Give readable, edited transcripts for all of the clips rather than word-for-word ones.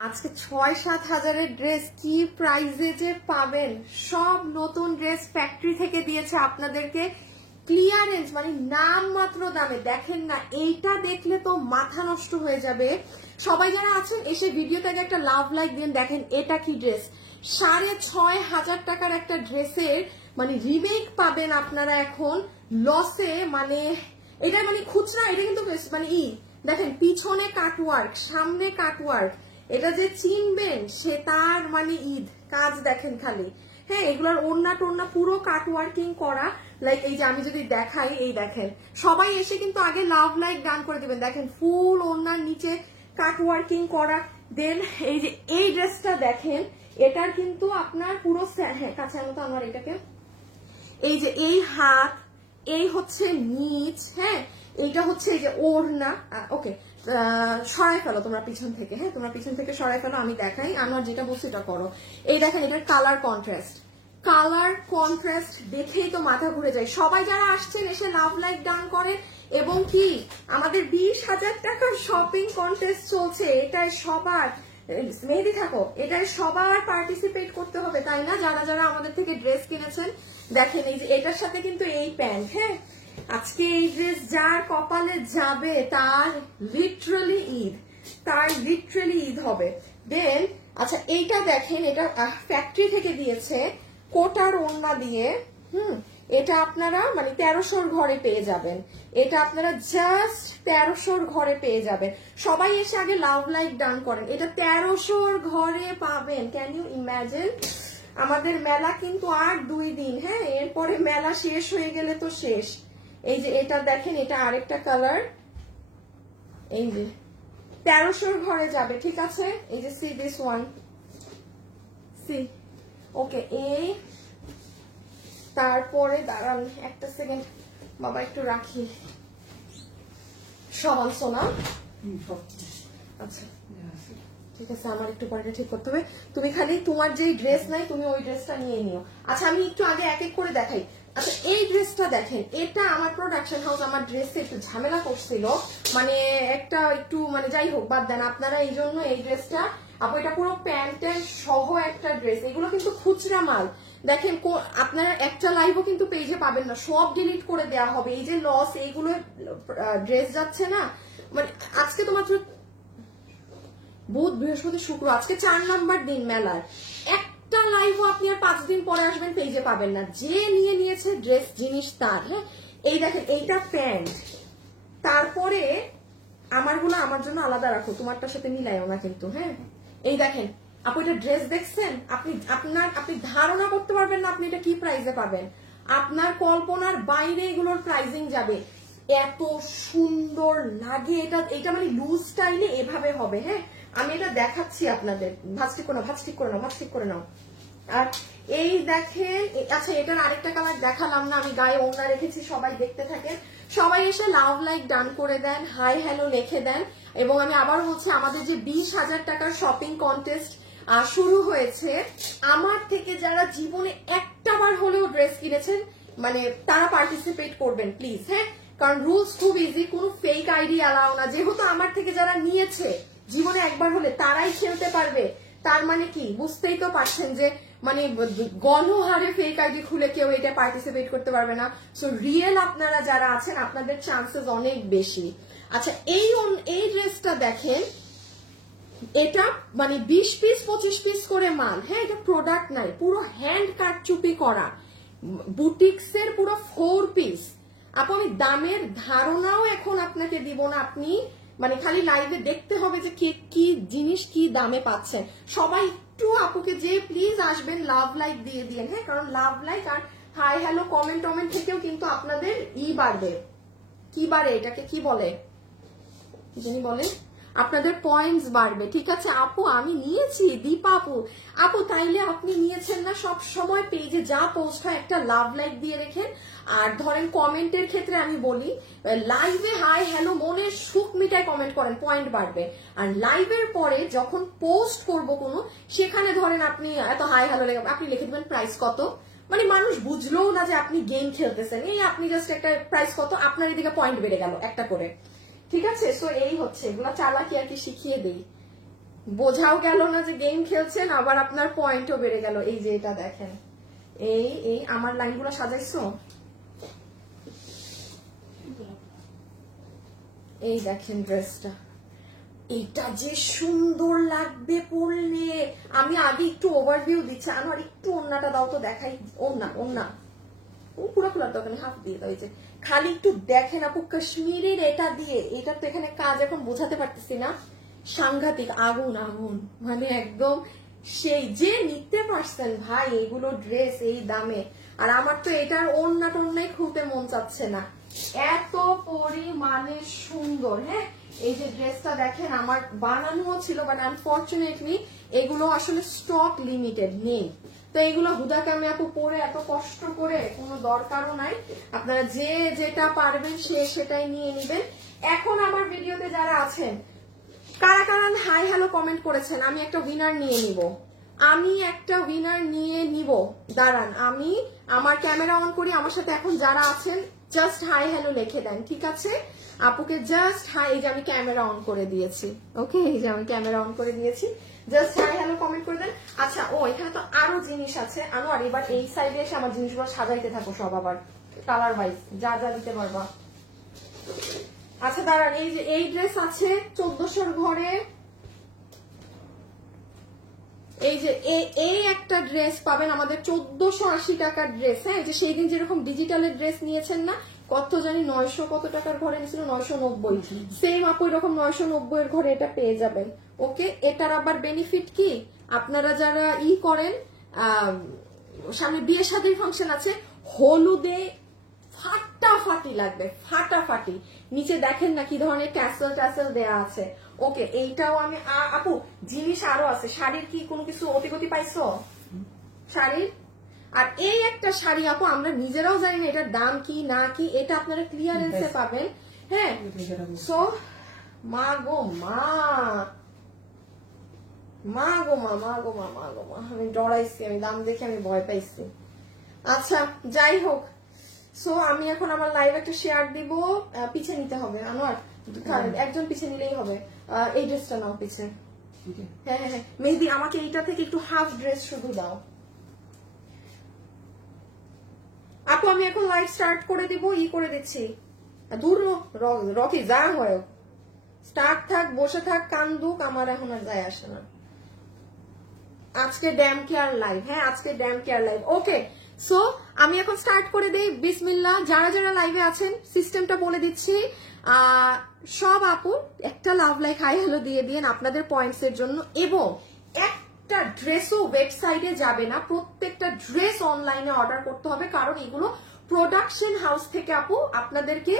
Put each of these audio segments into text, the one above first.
আজকে ৬-৭ হাজারের ড্রেস কি প্রাইসে যে পাবেন, সব নতুন ড্রেস ফ্যাক্টরি থেকে দিয়েছে আপনাদেরকে ক্লিয়ারেন্স, মানে নাম মাত্র দামে। দেখেন না, এইটা দেখলে তো মাথা নষ্ট হয়ে যাবে। সবাই যারা আছেন এসে ভিডিওতে আগে একটা লাভ লাইক দিন। দেখেন এটা কি ড্রেস, ৬,৫০০ টাকার একটা ড্রেসের মানে রিমেক পাবেন আপনারা এখন লসে। মানে এটা মানে খুচরা, এটা কিন্তু মানে দেখেন পিছনে কাটওয়ার্ক, সামনে কাটওয়ার্ক, এটা যে চিনবেন সে তার মানে ঈদ কাজ দেখেন খালি। হ্যাঁ, এগুলোর ওড়না টোড়না পুরো কাটওয়ার্কিং করা। লাইক এই যে আমি যদি দেখাই, এই দেখেন সবাই এসে কিন্তু আগে লাভ লাইক গান করে দিবেন। দেখেন ফুল ওড়নার নিচে কাটওয়ার্কিং করা। দেন এই যে এই ড্রেসটা দেখেন, এটার কিন্তু আপনার পুরো হ্যাঁ কাছে মতো আমার এটাকে, এই যে এই হাত, এই হচ্ছে নিচ, হ্যাঁ এইটা হচ্ছে এই যে ওড়না। ওকে সরাই ফেলো তোমরা পিছন থেকে, হ্যাঁ তোমরা পিছন থেকে সরাই ফেলো, আমি দেখাই। আমার যেটা বলছি এটা করো। এই দেখেন এটার কালার কন্ট্রাস্ট, কালার কন্ট্রাস্ট দেখেই তো মাথা ঘুরে যায়। সবাই যারা আসছেন এসে লাভ লাইক ডান করেন। এবং কি আমাদের 20,000 টাকার শপিং কন্টেস্ট চলছে, এটাই সবার মেহেদি থাকো, এটাই সবার পার্টিসিপেট করতে হবে, তাই না? যারা যারা আমাদের থেকে ড্রেস কিনেছেন দেখেন এই যে এটার সাথে কিন্তু এই প্যান্ট, হ্যাঁ আজকে এই ড্রেস যার কপালে যাবে তার লিটারালি ঈদ, তার লিটারালি ঈদ হবে। দেন আচ্ছা এইটা দেখেন, এটা ফ্যাক্টরি থেকে দিয়েছে কোটার ওড়না দিয়ে। এটা আপনারা মানে 1300 ঘরে পেয়ে যাবেন, এটা আপনারা জাস্ট 1300 ঘরে পেয়ে যাবেন। সবাই এসে আগে লাভ লাইক ডান করেন, এটা 1300 ঘরে পাবেন। Can you imagine? আমাদের মেলা কিন্তু আর 2 দিন, হ্যাঁ এরপরে মেলা শেষ হয়ে গেলে তো শেষ। এই যে এটা দেখেন, এটা আরেকটা কালার, এই যে 1300 ঘরে যাবে, ঠিক আছে? এই যে সি দিস ওয়ান, সি ওকে। এই তারপরে দাঁড়ান একটা সেকেন্ড বাবা, একটু রাখি সমান সোনা। আচ্ছা ঠিক আছে, আমার একটু পরে ঠিক করতে হবে। তুমি খালি তোমার যেই ড্রেস নাই তুমি ওই ড্রেসটা নিয়ে নিও। আচ্ছা আমি একটু আগে এক এক করে দেখাই। আচ্ছা এই ড্রেসটা দেখেন, এটা আমার প্রোডাকশন হাউস আমার ড্রেসে একটু ঝামেলা করছিল, মানে একটা একটু মানে যাই হোক বাদ দেন আপনারা, এই জন্য এই ড্রেসটা আপু, এটা পুরো প্যান্ট সহ একটা ড্রেস। এগুলো কিন্তু খুচরা মাল। দেখেন আপনারা একটা লাইভও কিন্তু পেজে পাবেন না, সব ডিলিট করে দেওয়া হবে। এই যে লস, এইগুলো ড্রেস যাচ্ছে না, মানে আজকে তো মাত্র বুধ বৃহস্পতি শুক্র, আজকে 4 নাম্বার দিন মেলার। একটা লাইভও আপনি আর 5 দিন পরে আসবেন পেজে পাবেন না। যে নিয়ে নিয়েছে ড্রেস জিনিস তার। হ্যাঁ এই দেখেন এইটা প্যান্ট, তারপরে আমারগুলো আমার জন্য আলাদা রাখো, তোমারটার সাথে মিলাইও না কিন্তু। হ্যাঁ এই দেখেন আপু, এটা ড্রেস দেখছেন আপনি ধারণা করতে পারবেন না আপনি এটা কি প্রাইসে পাবেন। আপনার কল্পনার বাইরে এগুলোর প্রাইসিং যাবে, এত সুন্দর লাগে এটা। এটা মানে লুজ স্টাইলে এভাবে হবে। হ্যাঁ আমি এটা দেখাচ্ছি আপনাদের, ভাঁজ ঠিক করে নাও। আর এই দেখেন, আচ্ছা এটার আরেকটা কালার দেখালাম না, আমি গায়ে ওড়না রেখেছি, সবাই দেখতে থাকেন। সবাই এসে লাভ লাইক ডান করে দেন, হাই হ্যালো লিখে দেন। এবং আমি আবার বলছি, আমাদের যে 20,000 টাকার শপিং কন্টেস্ট শুরু হয়েছে, আমার থেকে যারা জীবনে একটাবার হলেও ড্রেস কিনেছেন মানে তারা পার্টিসিপেট করবেন প্লিজ। হ্যাঁ কারণ রুলস খুব ইজি, কোনো ফেক আইডি অ্যালাউ না। যেহেতু আমার থেকে যারা নিয়েছে জীবনে একবার হলে তারাই খেলতে পারবে, তার মানে কি বুঝতেই তো পারছেন যে মানে গণহারে ফেক আইডি খুলে কেউ এটা পার্টিসিপেট করতে পারবে না। সো রিয়েল আপনারা যারা আছেন আপনাদের চান্সেস অনেক বেশি। আচ্ছা এই ড্রেসটা দেখেন, এটা মানে 20 পিস 25 পিস করে মাল। হ্যাঁ এটা প্রোডাক্ট নাই, পুরো হ্যান্ড কাটচুপি করা বুটিক্সের পুরো 4 পিস। আপু আমি দামের ধারণাও এখন আপনাকে দিব না, আপনি মানে খালি লাইভে দেখতে হবে যে কি জিনিস কি দামে পাচ্ছেন। সবাই একটু আপুকে যে প্লিজ আসবেন লাভ লাইক দিয়ে দিন। হ্যাঁ কারণ লাভ লাইক আর হাই হ্যালো কমেন্ট থেকেও কিন্তু আপনাদের বাড়বে, কি বাড়ে এটাকে কি বলে কি জানি বলে, আপনাদের পয়েন্টস বাড়বে। ঠিক আছে আপু আমি নিয়েছি, দীপা আপু তাইলে আপনি নিয়েছেন না? সব সময় পেজে যা পোস্ট হয় একটা লাভ লাইক দিয়ে রেখেন। আর ধরেন কমেন্টের ক্ষেত্রে আমি বলি, লাইভে হাই হ্যালো মনের সুখ মিটায় কমেন্ট করেন, পয়েন্ট বাড়বে। আর লাইভের পরে যখন পোস্ট করব কোনো, সেখানে ধরেন আপনি এত হাই হ্যালো আপনি লিখে দেবেন প্রাইস কত, মানে মানুষ বুঝলোও না যে আপনি গেম খেলতেছেন, এই আপনি জাস্ট একটা প্রাইস কত, আপনার এদিকে পয়েন্ট বেড়ে গেল একটা করে। ঠিক আছে? সো এই হচ্ছে, এগুলো চালাকি আর কি শিখিয়ে দেই। বোঝাও গেল না যে গেম খেলছেন, আবার আপনার পয়েন্টও বেড়ে গেল। এই যে এটা দেখেন, এই আমার লাইনগুলো সাজাইছো, এই দেখেন ড্রেসটা, এটা যে সুন্দর লাগবে পরলে। আমি আগে একটু ওভারভিউ দিচ্ছি, আমার একটু ওন্নাটা দাও তো দেখাই। ওন্না ও পুরো খোলার দরকার নেই, হাফ দিয়ে দাও। এই যে খালি একটু দেখেন আপু, কাশ্মীরের এটা দিয়ে, এটা তো এখানে কাজ এখন বোঝাতে পারতেছি না, সাংঘাতিক আগুন আগুন, মানে একদম সেই যে নিতে পারছেন ভাই এগুলো ড্রেস এই দামে। আর আমার তো এটার ওন্না টোন্নাই খুলতে মন চাচ্ছে না, এত পরিমাণে সুন্দর। হ্যাঁ, এই যে ড্রেসটা দেখেন আমার বানানো ছিল, বাট আনফরচুনেটলি এগুলো আসলে স্টক লিমিটেড নেই। তো এগুলো হুদাকে আমি আপু পরে এত কষ্ট করে কোনো দরকারও নাই। আপনারা যে যেটা পারবেন সেটাই নিয়ে নিবেন। এখন আমার ভিডিওতে যারা আছেন, কারা কারা হাই হ্যালো কমেন্ট করেছেন, আমি একটা উইনার নিয়ে নিব, দাঁড়ান আমি আমার ক্যামেরা অন করি। আমার সাথে এখন যারা আছেন জাস্ট হাই হ্যালো লিখে দেন, ঠিক আছে? আপুকে জাস্ট হাই, এই যে আমি ক্যামেরা অন করে দিয়েছি, ওকে, এই যে আমি ক্যামেরা অন করে দিয়েছি, জাস্ট হাই হ্যালো কমেন্ট করে দেন। আচ্ছা, এখানে তো আরো জিনিস আছে আনোয়ার, এবার এই সাইডে এসে আমার জিনিসগুলো সাজাইতে থাকো সব, আবার কালার ওয়াইজ যা যা দিতে পারবা। আচ্ছা দাঁড়ান, এই যে এই ড্রেস আছে 1400 ঘরে, এই যে এই একটা ড্রেস পাবেন আমাদের 1480 টাকার ড্রেস। হ্যাঁ, যে সেই দিন যেরকম ডিজিটালের ড্রেস নিয়েছেন না, কত জানি 900 কত টাকার ঘরে নিয়েছিল, 990, সেম আপু এরকম 990 এর ঘরে এটা পেয়ে যাবেন। ওকে, এটার আবার বেনিফিট কি, আপনারা যারা করেন, সামনে বিয়ে শাদীর ফাংশন আছে, হলুদে ফাটাফাটি লাগবে, ফাটাফাটি। নিচে দেখেন না কি ধরনের ট্যাসেল ট্যাসেল দেয়া আছে। ওকে, এইটাও আমি আপু জিনিস আরো আছে। শাড়ির কি কোনো কিছু অতিগতি পাইছো শাড়ির? আর এই একটা শাড়ি আপু আমরা নিজেরাও জানি না এটার দাম কি না কি, এটা আপনারা ক্লিয়ারেন্সে পাবেন। হ্যাঁ, সো মা গো মা, আমি ডরাইছি, আমি দাম দেখে আমি ভয় পাইছি। আচ্ছা যাই হোক, সো আমি এখন আমার লাইভ একটা শেয়ার দিব, পিছে নিতে হবে আনোয়ার, একজন পিছে নিলেই হবে। এই ড্রেসটা নাও পিছে। হ্যাঁ হ্যাঁ, মেহেদি আমাকে এইটা থেকে একটু হাফ ড্রেস শুধু দাও আপু। আমি এখন লাইভ স্টার্ট করে দিব, করে দিচ্ছি। দূর রকি যা হয়, স্টার্ট থাক বসে থাক কান্দুক, আমার এখন আর যায় আসে না। আজকে ড্যাম কেয়ার লাইভ, হ্যাঁ আজকে ড্যাম কেয়ার লাইভ। ওকে, সো আমি এখন স্টার্ট করে দেই। বিসমিল্লাহ। যারা যারা লাইভে আছেন সিস্টেমটা বলে দিচ্ছি। সব আপু একটা লাভ লাইক হাই হ্যালো দিয়ে দিন আপনাদের পয়েন্টস এর জন্য, এবং একটা ড্রেসও ওয়েবসাইটে যাবে না, প্রত্যেকটা ড্রেস অনলাইনে অর্ডার করতে হবে, কারণ এগুলো প্রোডাকশন হাউস থেকে আপু আপনাদেরকে,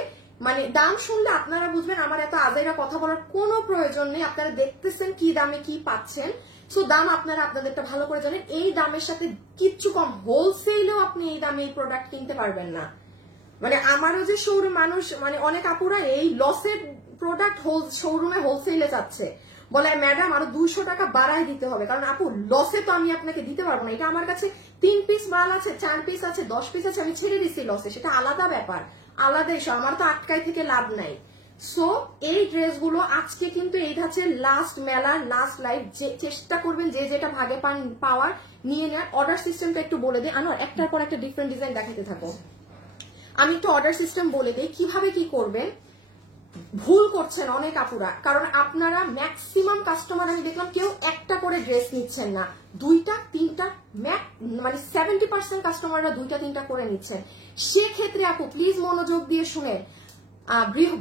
মানে দাম শুনলে আপনারা বুঝবেন আমার এত আজাইরা কথা বলার কোনো প্রয়োজন নেই। আপনারা দেখতেছেন কি দামে কি পাচ্ছেন, সো দাম আপনারা আপনাদেরটা ভালো করে জানেন। এই দামের সাথে কিচ্ছু কম, হোলসেলেও আপনি এই দামে এই প্রোডাক্ট কিনতে পারবেন না। মানে আমারও যে শোরুম মানুষ, মানে অনেক আপুরা এই লসের প্রোডাক্ট শোরুমে হোলসেলে চাচ্ছে, বলে ম্যাডাম আরো 200 টাকা বাড়াই দিতে হবে, কারণ আপু লসে তো আমি আপনাকে দিতে পারবো না। এটা আমার কাছে 3 পিস মাল আছে, 4 পিস আছে, 10 পিস আছে, আমি ছেড়ে দিচ্ছি লসে, সেটা আলাদা ব্যাপার, আলাদা ইস্যু, আমার তো আটকাই থেকে লাভ নাই। সো এই ড্রেসগুলো আজকে কিন্তু এই হচ্ছে লাস্ট মেলার লাস্ট লাইভ, যে চেষ্টা করবেন যে যেটা ভাগে পাওয়ার নিয়ে নেওয়ার। অর্ডার সিস্টেমটা একটু বলে দিই আনোয়ার, একটার পর একটা ডিফারেন্ট ডিজাইন দেখাতে থাকো। আমি একটু অর্ডার সিস্টেম বলে দিই কিভাবে কি করবেন। ভুল করছেন অনেক আপুরা, কারণ আপনারা ম্যাক্সিমাম কাস্টমার আমি দেখলাম কেউ একটা করে ড্রেস নিচ্ছেন না, 2টা 3টা, মানে 70% কাস্টমাররা 2টা 3টা করে নিচ্ছেন। সেক্ষেত্রে আপু প্লিজ মনোযোগ দিয়ে শুনেন,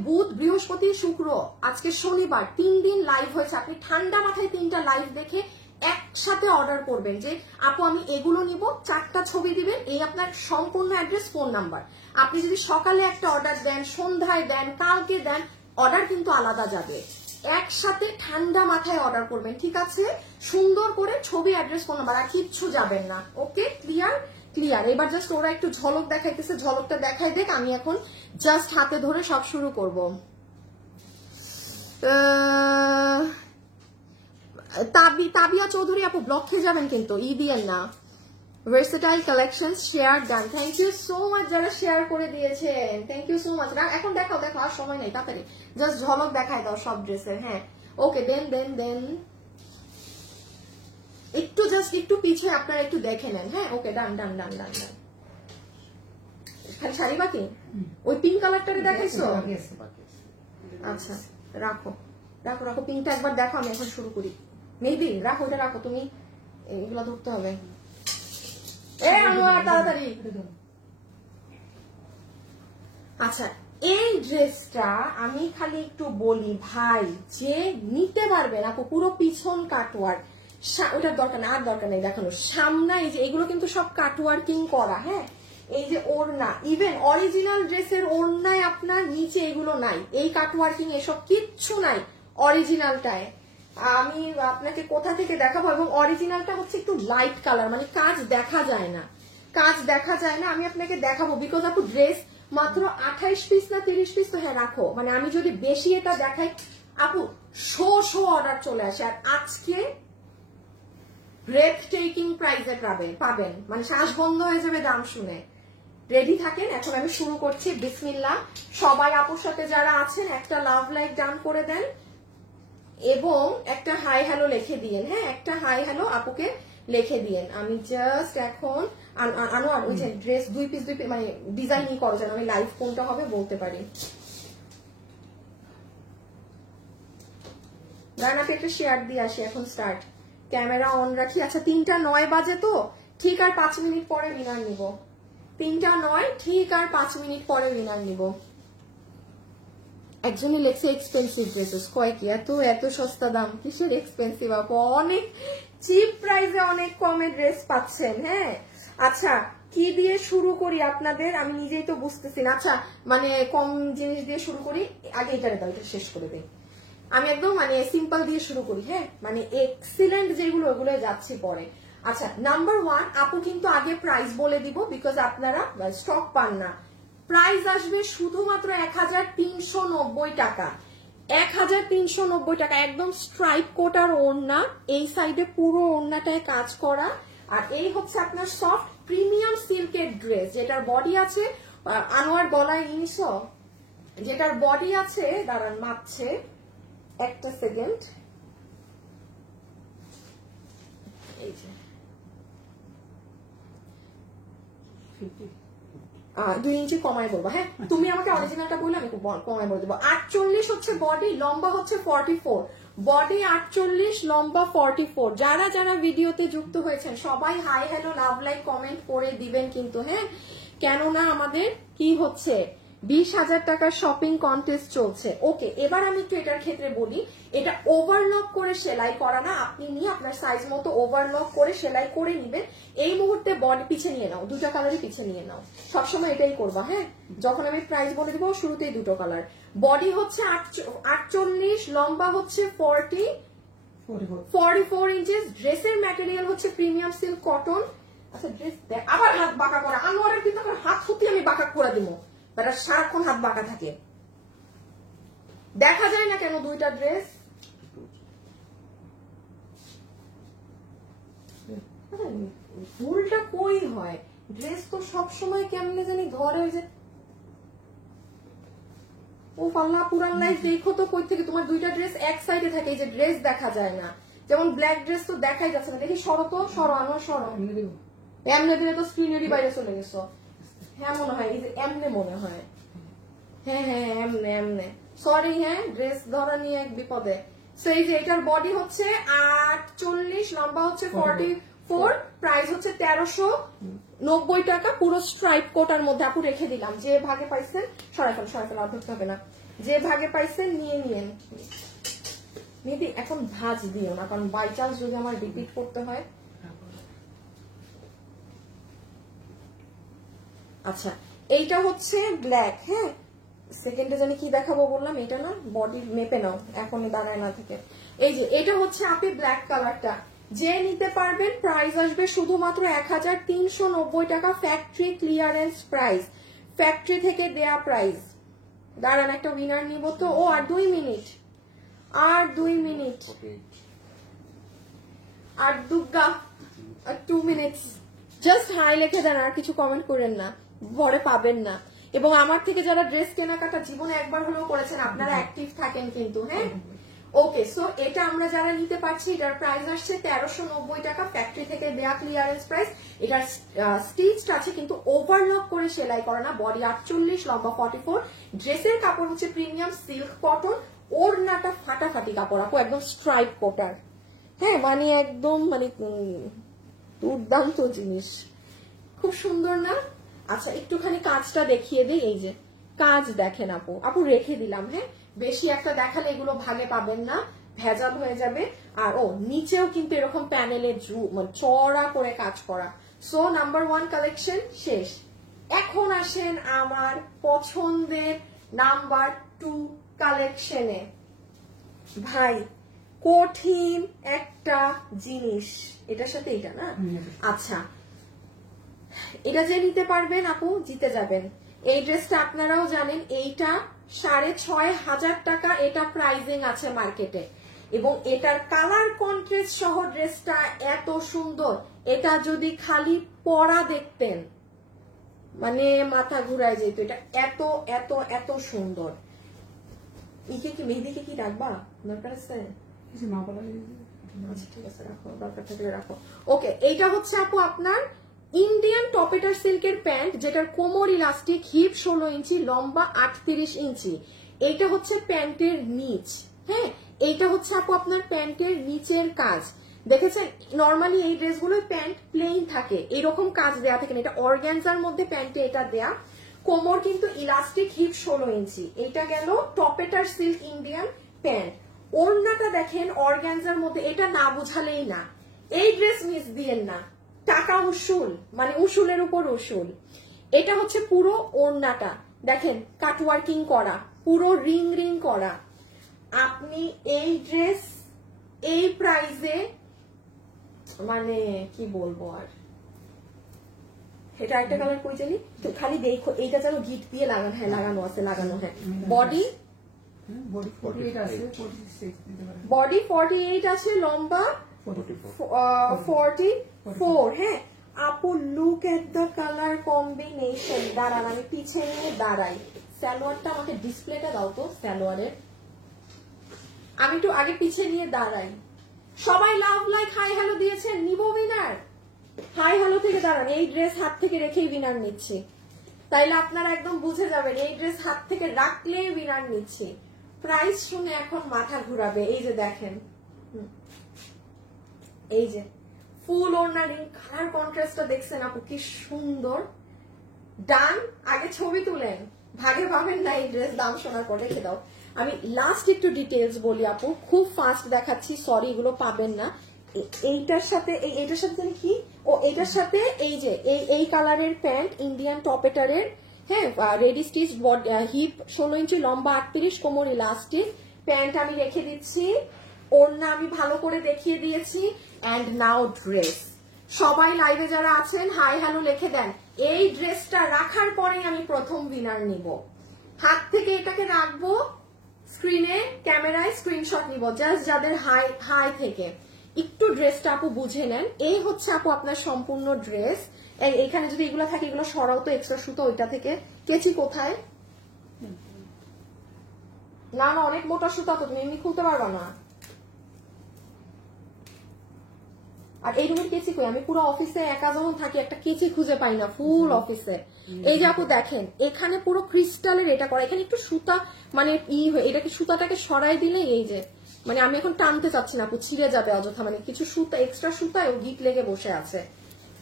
বুধ বৃহস্পতি শুক্র আজকে শনিবার 3 দিন লাইভ হয়েছে, আপনি ঠান্ডা মাথায় 3টা লাইভ দেখে একসাথে অর্ডার করবেন যে আপু আমি এগুলো নিব, 4টা ছবি দিবেন, এই আপনার সম্পূর্ণ অ্যাড্রেস ফোন নাম্বার। আপনি যদি সকালে একটা অর্ডার দেন, সন্ধ্যায় দেন, কালকে দেন, অর্ডার কিন্তু আলাদা যাবে। একসাথে ঠান্ডা মাথায় অর্ডার করবেন, ঠিক আছে? সুন্দর করে ছবি, অ্যাড্রেস, ফোন নাম্বার, আর কিচ্ছু যাবেন না। ওকে, ক্লিয়ার? ক্লিয়ার। এবার জাস্ট ওরা একটু ঝলক দেখাইতেছে, ঝলকটা দেখাই দেখ, আমি এখন জাস্ট হাতে ধরে সব শুরু করব। তাবিয়া চৌধুরী আপু ব্লক খেয়ে যাবেন কিন্তু, দিয়েন না। Versatile collections share done, thank you so much যারা শেয়ার করে দিয়েছেন, থ্যাংক ইউ সো মাচ। এখন দেখাও দেখো, আর সময় নেই, তাড়াতাড়ি জাস্ট ঝলক দেখাই দাও সব ড্রেসের। হ্যাঁ ওকে, দেন একটু জাস্ট একটু পিছিয়ে আপনারা একটু দেখে নেন। হ্যাঁ ওকে, ডান ডান ডান ডান ডান। খালি শাড়ি বাকি, ওই পিঙ্ক কালারটাকে দেখাইছো? আচ্ছা রাখো রাখো রাখো, পিঙ্কটা একবার দেখো, আমি এখন শুরু করি। মেহেদি রাখো, এটা রাখো, তুমি এগুলো ধরতে হবে। তাড়াতাড়ি। আচ্ছা এই ড্রেসটা আমি খালি একটু বলি ভাই, যে নিতে পারবেন আপু, পুরো পিছন কাটওয়ার্ক, ওটার দরকার নেই, আর দরকার নেই দেখানো। সামনে এই যে এগুলো কিন্তু সব কাটওয়ার্কিং করা। হ্যাঁ এই যে ওড়না, ইভেন অরিজিনাল ড্রেসের ওড়নায় আপনার নিচে এগুলো নাই, এই কাটওয়ার্কিং এসব কিচ্ছু নাই অরিজিনালটায়। আমি আপনাকে কোথা থেকে দেখাবো, এবং অরিজিনালটা হচ্ছে একটু লাইট কালার, মানে কাজ দেখা যায় না, কাজ দেখা যায় না। আমি আপনাকে দেখাবো বিকজ আপু ড্রেস মাত্র 28 পিস না 30 পিস, তো হ্যাঁ রাখো, মানে আমি যদি বেশি এটা দেখাই আপু শো অর্ডার চলে আসে। আর আজকে ব্রেথ টেকিং প্রাইসে পাবেন, মানে শ্বাস বন্ধ হয়ে যাবে দাম শুনে। রেডি থাকেন, এখন আমি শুরু করছি। বিসমিল্লাহ। সবাই আপুর সাথে যারা আছেন একটা লাভ লাইক ডান করে দেন এবং একটা হাই হ্যালো লিখে দিয়েন। হ্যাঁ একটা হাই হ্যালো আপুকে লিখে দিয়েন। আমি জাস্ট এখন আনোয়ার ওই যে ড্রেস 2 পিস মানে ডিজাইনই করো যেন আমি লাইভ কোনটা হবে বলতে পারি। গানাতে একটা শেয়ার দিয়ে আসি, এখন স্টার্ট। ক্যামেরা অন রাখি। আচ্ছা 3:09 বাজে, তো ঠিক আর 5 মিনিট পরে উইনার নিব। 3:09 ঠিক আর 5 মিনিট পরে উইনার নিব। একজনই লেখছে এক্সপেন্সিভ ড্রেসেস, কয় কি এত সস্তা দাম, কিসের এক্সপেন্সিভ আপু, অনেক চিপ প্রাইসে অনেক কমে ড্রেস পাচ্ছেন। হ্যাঁ আচ্ছা কি দিয়ে শুরু করি আপনাদের, আমি নিজেই তো বুঝতেছি না। আচ্ছা মানে কম জিনিস দিয়ে শুরু করি, আগে এটারে দাও, এটা শেষ করে দিই। আমি একদম মানে সিম্পল দিয়ে শুরু করি। হ্যাঁ মানে এক্সিলেন্ট যেগুলো ওগুলো যাচ্ছি পরে। আচ্ছা নাম্বার 1 আপু কিন্তু আগে প্রাইস বলে দিব বিকজ আপনারা স্টক পান না। প্রাইস আসবে শুধুমাত্র 1390 টাকা। 1390 টাকা, একদম স্ট্রাইপ কোটার ওড়না, এই সাইডে পুরো ওড়নাটায় কাজ করা। আর এই হচ্ছে আপনার সফট প্রিমিয়াম সিল্কের ড্রেস, যেটার বডি আছে আনোয়ার গলায় নিস, যেটার বডি আছে দাঁড়ান মাপছে একটা সেকেন্ড, এই যে 2 ইঞ্চি কমায় বলবো। হ্যাঁ তুমি আমাকে অরিজিনালটা বললে আমি কমায় বলে দেবো। 48 হচ্ছে বডি, লম্বা হচ্ছে 44, বডি 48, লম্বা 44। যারা যারা ভিডিওতে যুক্ত হয়েছেন সবাই hi hello love like comment করে দিবেন কিন্তু। হ্যাঁ কেননা আমাদের কি হচ্ছে 20,000 টাকার শপিং কন্টেস্ট চলছে। ওকে এবার আমি একটু এটার ক্ষেত্রে বলি, এটা ওভারলক করে সেলাই করা না, আপনি নিয়ে আপনার সাইজ মতো ওভারলক করে সেলাই করে নিবেন। এই মুহূর্তে বডি পিছে নিয়ে নাও, 2টা কালারই পিছে নিয়ে নাও, সবসময় এটাই করবা। হ্যাঁ যখন আমি প্রাইস বলে দিব শুরুতেই 2টো কালার। বডি হচ্ছে 48, লম্বা হচ্ছে 44 ইঞ্চেস। ড্রেসের ম্যাটেরিয়াল হচ্ছে প্রিমিয়াম সিল্ক কটন। আচ্ছা ড্রেস দেখ, আবার হাত বাঁকা করা, আনোয়ারের কিন্তু হাত সত্যি আমি বাঁকা করে দিব, তারা সারাক্ষণ হাত বাঁকা থাকে, দেখা যায় না কেন 2টা ড্রেস। ভুলটা কই হয়, ড্রেস তো সবসময় কেমনে জানি ধরে, ওই যে ও পাল্লা পুরান লাইফ দেখো তো কই থেকে তোমার 2টা ড্রেস এক সাইডে থাকে, এই যে ড্রেস দেখা যায় না। যেমন ব্ল্যাক ড্রেস তো দেখাই যাচ্ছে না, দেখি সরো তো, সরো আনো, সরো। এমনে দিলে তো স্ক্রিনেরই বাইরে চলে গেছো। হ্যাঁ মনে হয় এই যে এমনে মনে হয়, হ্যাঁ হ্যাঁ এমনে এমনে, সরি। হ্যাঁ ড্রেস ধরা নিয়ে এক বিপদে। সো এই যে এটার বডি হচ্ছে 48, লম্বা হচ্ছে 44, প্রাইস হচ্ছে 1390 টাকা। পুরো স্ট্রাইপ কোটার মধ্যে আপু রেখে দিলাম। যে ভাগে পাইছেন সরাই ফেল, আর ধরতে হবে না, যে ভাগে পাইছেন নিয়ে নিয়েন। মেবি এখন ভাঁজ দিও না, কারণ বাই চান্স যদি আমার রিপিট করতে হয়। আচ্ছা এইটা হচ্ছে ব্ল্যাক। হ্যাঁ সেকেন্ডে জানি কি দেখাবো বললাম, এটা না, বডি মেপে নাও এখনই দাঁড়ায় না থেকে। এই যে এটা হচ্ছে আপনি ব্ল্যাক কালারটা, যে নিতে পারবেন প্রাইস আসবে শুধুমাত্র 1390 টাকা, ফ্যাক্টরি ক্লিয়ারেন্স প্রাইস, ফ্যাক্টরি থেকে দেয়া প্রাইস। দাঁড়ান একটা উইনার নিব তো। ও আর 2 মিনিট, আর 2 মিনিট, আর দুর্গা, আর 2 মিনিটস। জাস্ট হাই লিখে দেন, আর কিছু কমেন্ট করেন না, পরে পাবেন না। এবং আমার থেকে যারা ড্রেস কেনাকাটা জীবনে একবার হলেও করেছেন আপনারা অ্যাক্টিভ থাকেন কিন্তু। হ্যাঁ ওকে, সো এটা আমরা যারা নিতে পারছি এটার প্রাইস আসছে 1390 টাকা, ফ্যাক্টরি থেকে দেয়া ক্লিয়ারেন্স প্রাইস। এটার স্টিচড আছে কিন্তু ওভারলক করে সেলাই করা না, বডি 48, লম্বা 44, ড্রেসের কাপড় হচ্ছে প্রিমিয়াম সিল্ক কটন, ওড়নাটা ফাটাফাটি কাপড় আপু, একদম স্ট্রাইপ কোটার। হ্যাঁ মানে একদম মানে দুর্দান্ত জিনিস, খুব সুন্দর না? আচ্ছা একটুখানি কাজটা দেখিয়ে দিই, এই যে কাজ দেখেন আপু, আপু রেখে দিলাম। হ্যাঁ বেশি একটা দেখালে এগুলো ভাগে পাবেন না, ভেজাল হয়ে যাবে। আর ও নিচেও কিন্তু এরকম প্যানেলে চড়া করে কাজ করা। সো নাম্বার 1 কালেকশন শেষ। এখন আসেন আমার পছন্দের নাম্বার 2 কালেকশনে। ভাই কঠিন একটা জিনিস, এটার সাথে এটা না। আচ্ছা এটা যে নিতে পারবেন আপু জিতে যাবেন। এই ড্রেসটা আপনারাও জানেন, এইটা 6500 টাকা এটা প্রাইজিং আছে মার্কেটে, এবং এটার কালার কন্ট্রাস্ট সহ ড্রেসটা এত সুন্দর, এটা যদি খালি পরা দেখতেন মানে মাথা ঘুরায় যেত, এটা এত এত এত সুন্দর। ইকে কি মেহেদিকে কি রাখবা দরকার আছে? আচ্ছা ঠিক আছে রাখো, দরকার থাকলে রাখো। ওকে এইটা হচ্ছে আপু আপনার ইন্ডিয়ান টপেটার সিল্কের প্যান্ট, যেটার কোমর ইলাস্টিক, হিপ 16 ইঞ্চি, লম্বা 38 ইঞ্চি। এইটা হচ্ছে প্যান্টের নিচ। হ্যাঁ এইটা হচ্ছে আপু আপনার প্যান্টের নিচের কাজ। দেখেছেন নরমালি এই ড্রেসগুলোর প্যান্ট প্লেন থাকে, এরকম কাজ দেয়া থাকে না, এটা অর্গানজার মধ্যে প্যান্টে এটা দেয়া। কোমর কিন্তু ইলাস্টিক, হিপ 16 ইঞ্চি। এইটা গেল টপেটার সিল্ক ইন্ডিয়ান প্যান্ট। ওড়নাটা দেখেন অর্গানজার মধ্যে, এটা না বুঝালেই না। এই ড্রেস মিস দিয়েন না, টাকা উসুল, মানে উসুলের উপর উসুল। এটা হচ্ছে পুরো ওড়নাটা দেখেন কাটওয়ার্কিং করা, পুরো রিং রিং করা। আপনি এই ড্রেস এই প্রাইসে মানে কি বলবো আর। এটা একটা কালার কই জানি তো, খালি দেখো এইটা যেন গিট দিয়ে লাগানো। হ্যাঁ লাগানো আছে, লাগানো। হ্যাঁ বডি 48 আছে, লম্বা 44। হ্যাঁ আপু look at the colour combination. দাঁড়ান আমি পিছে নিয়ে দাঁড়াই, সালোয়ারটা আমাকে ডিসপ্লেটা দাও তো সালোয়ারের, আমি একটু আগে পিছে নিয়ে দাঁড়াই। সবাই লাভ লাইক হাই হ্যালো দিয়েছেন, নিব উইনার। হাই হ্যালো থেকে দাঁড়ান, এই ড্রেস হাত থেকে রেখেই উইনার নিচ্ছি, তাইলে আপনারা একদম বুঝে যাবেন এই ড্রেস হাত থেকে রাখলেই উইনার নিচ্ছি। প্রাইস শুনে এখন মাথা ঘুরাবে। এই যে দেখেন, এই যে ফুল ওড়না রিং, কালার কন্ট্রাস্টটা দেখছেন আপু কি সুন্দর। ডান, আগে ছবি তুলেন, ভাগে পাবেন না এই ড্রেস, দাম শোনার পর রেখে দাও। আমি লাস্ট একটু ডিটেলস বলি আপু, খুব ফাস্ট দেখাচ্ছি, সরি এগুলো পাবেন না। এইটার সাথে এইটার সাথে কি, ও এইটার সাথে এই যে এই কালারের প্যান্ট ইন্ডিয়ান টপেটারের। হ্যাঁ রেডি স্টিচ, হিপ 16 ইঞ্চি, লম্বা 38, কোমর ইলাস্টিক। প্যান্ট আমি রেখে দিচ্ছি, ওড়না আমি ভালো করে দেখিয়ে দিয়েছি। And now dress. সবাই লাইভে যারা আছেন হাই হ্যালো লিখে দেন। এই ড্রেসটা রাখার পরেই আমি প্রথম উইনার নিব। হাত থেকে এটাকে রাখবো, স্ক্রিনে ক্যামেরায় স্ক্রিনশট নিব, জাস্ট যাদের হাই হাই থেকে। একটু ড্রেসটা আপু বুঝে নেন। এই হচ্ছে আপু আপনার সম্পূর্ণ ড্রেস। এখানে যদি এগুলো থাকে এগুলো সরাও তো, এক্সট্রা সুতো ওইটা থেকে। কেচি কোথায়? না না অনেক মোটা সুতা তো, তুমি এমনি খুলতে পারবা না। আর এই রুমের কেচি কই? আমি পুরো অফিসে একা যখন থাকি একটা কেচি খুঁজে পাই না ফুল অফিসে। এই যে আপু দেখেন এখানে পুরো ক্রিস্টালের এটা করা, এখানে একটু সুতা মানে এটাকে সুতাটাকে সরাই দিলে এই যে মানে আমি এখন টানতে চাচ্ছি না আপু, ছিঁড়ে যাবে অযথা, মানে কিছু সুতা এক্সট্রা সুতায় গিট লেগে বসে আছে।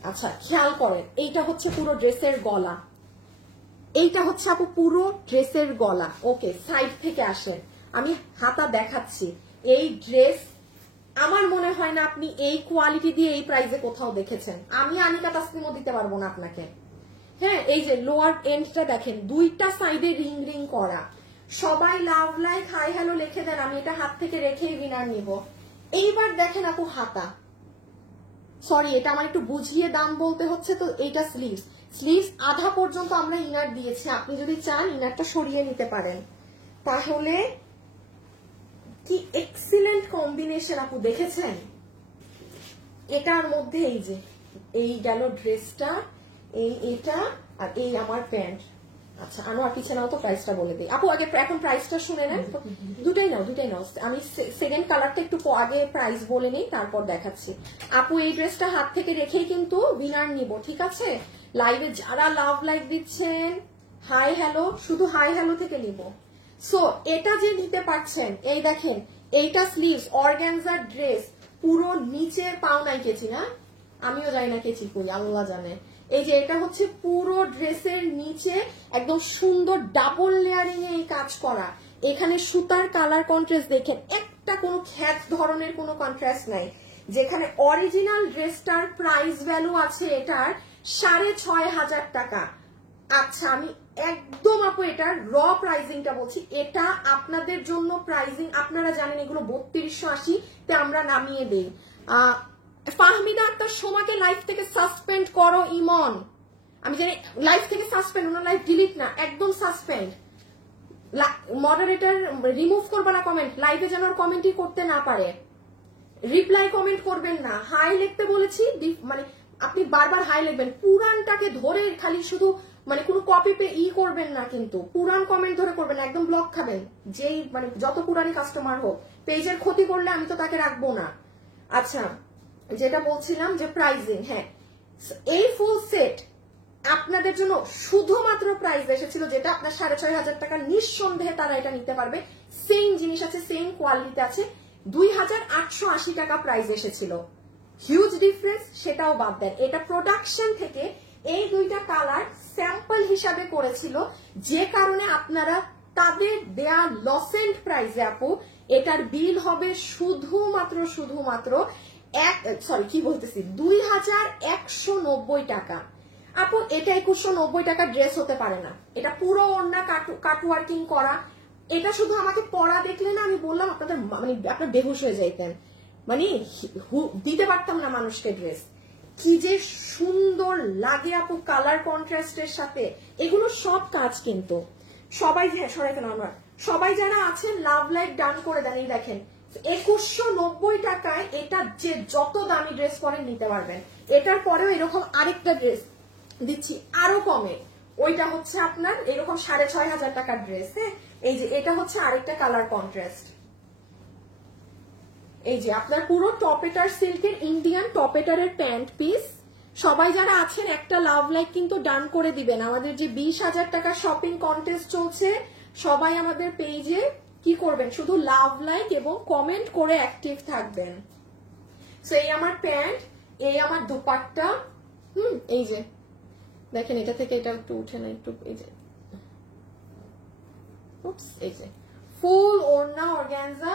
আচ্ছা খেয়াল করেন, এইটা হচ্ছে পুরো ড্রেসের গলা, এইটা হচ্ছে আপু পুরো ড্রেসের গলা। ওকে সাইড থেকে আসেন, আমি হাতা দেখাচ্ছি। এই ড্রেস আমার মনে হয় না আপনি এই কোয়ালিটি দিয়ে এই প্রাইসে কোথাও দেখেছেন। আমি আনিকা তাসলিমও দিতে পারবো না আপনাকে। হ্যাঁ এই যে লোয়ার এন্ডটা দেখেন, দুইটা সাইডে রিং রিং করা। সবাই লাভ লাইক হাই হ্যালো লিখে দেন, আমি এটা হাত থেকে রেখেই উইনার নিব। এইবার দেখেন আপু হাতা, সরি এটা আমার একটু বুঝিয়ে দাম বলতে হচ্ছে তো। এইটা স্লিভস, স্লিভস আধা পর্যন্ত আমরা ইনার দিয়েছি, আপনি যদি চান ইনারটা সরিয়ে নিতে পারেন। তাহলে কি এক্সিলেন্ট কম্বিনেশন আপু, দেখেছেন? এটার মধ্যে এই যে এই গেল ড্রেসটা, এই এটা আর এই আমার প্যান্ট। আচ্ছা আনো, আর পিছিয়ে নাও তো, প্রাইসটা বলে দিই আপু। আগে এখন প্রাইসটা শুনে নেন। দুটাই নাও, দুটাই নাও। আমি সেকেন্ড কালারটা একটু আগে প্রাইস বলে নিই, তারপর দেখাচ্ছি। আপু এই ড্রেসটা হাত থেকে রেখেই কিন্তু উইনার নিব, ঠিক আছে? লাইভে যারা লাভ লাইক দিচ্ছেন, হাই হ্যালো, শুধু হাই হ্যালো থেকে নিব। সো এটা যে নিতে পারছেন, এই দেখেন, এইটা স্লিভস অর্গানজার ড্রেস, পুরো নিচের পাওনাই কেচি না, আমিও জানি না কেচি কই, আল্লাহ জানে। এই যে এটা হচ্ছে পুরো ড্রেসের নিচে একদম সুন্দর ডাবল লেয়ারিং এ এই কাজ করা। এখানে সুতার কালার কন্ট্রাস্ট দেখেন, একটা কোনো খ্যাত ধরনের কোনো কন্ট্রাস্ট নাই। যেখানে অরিজিনাল ড্রেসটার প্রাইস ভ্যালু আছে এটার 6,500 টাকা। আচ্ছা আমি একদম আপু এটার র প্রাইজিংটা বলছি, এটা আপনাদের জন্য প্রাইজিং, আপনারা জানেন এগুলো 3280 তে আমরা নামিয়ে দেই। ফাহমিদা আক্তার সোমাকে লাইফ থেকে সাসপেন্ড করো ইমন। আমি জানি লাইফ থেকে সাসপেন্ড, ওনার লাইফ ডিলিট না, একদম সাসপেন্ড। মডারেটর রিমুভ করবে না কমেন্ট, লাইভে যেন কমেন্টই করতে না পারে। রিপ্লাই কমেন্ট করবেন না, হাই লিখতে বলেছি, মানে আপনি বারবার হাই লিখবেন, পুরানটাকে ধরে খালি শুধু মানে কোনো কপি পে করবেন না, কিন্তু পুরান কমেন্ট ধরে করবেন না, একদম ব্লক খাবেন। যেই মানে যত পুরানি কাস্টমার হোক, পেজের ক্ষতি করলে আমি তো তাকে রাখবো না। আচ্ছা যেটা বলছিলাম যে প্রাইজিং, হ্যাঁ এই ফুল সেট আপনাদের জন্য শুধুমাত্র প্রাইস এসেছিল যেটা আপনার 6,500 টাকা, নিঃসন্দেহে তারা এটা নিতে পারবে। সেম জিনিস আছে, সেম কোয়ালিটিতে আছে, 2,880 টাকা প্রাইস এসেছিল। হিউজ ডিফারেন্স, সেটাও বাদ দেন। এটা প্রোডাকশন থেকে এই দুইটা কালার স্যাম্পল হিসাবে করেছিল, যে কারণে আপনারা তাদের দেয়া লসেন্ট প্রাইসে আপু এটার বিল হবে শুধুমাত্র 2,190 টাকা। আপু এটা 2,190 টাকা ড্রেস হতে পারে না, এটা পুরো ওড়না কাটওয়ার্কিং করা। এটা শুধু আমাকে পরা দেখলে না, আমি বললাম আপনাদের মানে আপনার বেহুশ হয়ে যাইতেন, মানে দিতে পারতাম না মানুষকে ড্রেস। কি যে সুন্দর লাগে আপু কালার কন্ট্রাস্টের সাথে, এগুলো সব কাজ কিন্তু সবাই, হ্যাঁ সরাইতে না আমরা সবাই যারা আছেন লাভ লাইক ডান করে দেন। এই দেখেন 2,190 টাকায় এটা যে যত দামি ড্রেস পরে নিতে পারবেন। এটার পরেও এরকম আরেকটা ড্রেস দিচ্ছি আরো কমে, ওইটা হচ্ছে আপনার এরকম 6,500 টাকার ড্রেস। হ্যাঁ এই যে এটা হচ্ছে আরেকটা কালার কন্ট্রাস্ট। এই যে আপনার পুরো টপেটার সিল্কের ইন্ডিয়ান টপেটারের প্যান্ট পিস। সবাই যারা আছেন একটা লাভ লাইক কিন্তু ডান করে দিবেন। আমাদের যে 20,000 টাকা শপিং কন্টেস্ট চলছে, সবাই আমাদের পেজে কি করবেন, শুধু লাভ লাইক এবং কমেন্ট করে অ্যাক্টিভ থাকবেন। সো এই আমার প্যান্ট, এই আমার দুপাট্টা। এই যে দেখেন, এটা থেকে এটা একটু উঠে না, একটু এই যে এই যে ফুল ওড়না অর্গানজা।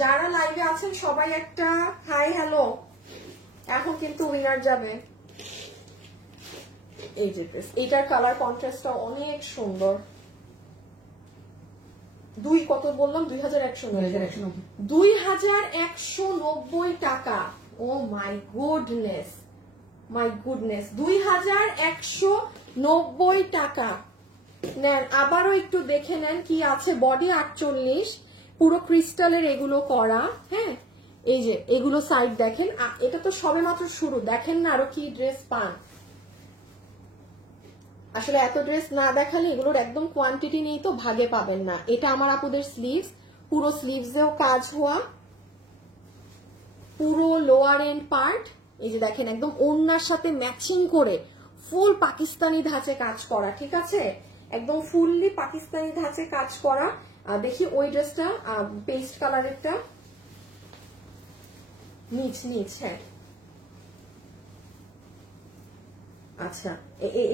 যারা লাইভে আছেন সবাই একটা হাই হ্যালো। এখন কিন্তু উইনার যাবে। এই যে ড্রেস, এটার কালার কন্ট্রাস্টটা অনেক সুন্দর। কত বললাম, 2,190 টাকা। ও মাই গুডনেস, 2,190 টাকা নেন। আবারও একটু দেখে নেন কি আছে। বডি 48, পুরো ক্রিস্টালের এগুলো করা। হ্যাঁ এই যে এগুলো সাইড দেখেন, এটা তো সবে মাত্র শুরু, দেখেন না আরো কি ড্রেস পান। আসলে এত ড্রেস না দেখালে এগুলোর একদম কোয়ান্টিটি নেই তো ভাগে পাবেন না। এটা আমার আপুদের স্লিভস, পুরো স্লিভসেও কাজ হওয়া, পুরো লোয়ার এন্ড পার্ট। এই যে দেখেন একদম ওড়নার সাথে ম্যাচিং করে ফুল পাকিস্তানি ধাঁচে কাজ করা, ঠিক আছে, একদম ফুললি পাকিস্তানি ধাঁচে কাজ করা। দেখি ওই ড্রেসটা পেস্ট কালারেরটা, নিচ হ্যাঁ। আচ্ছা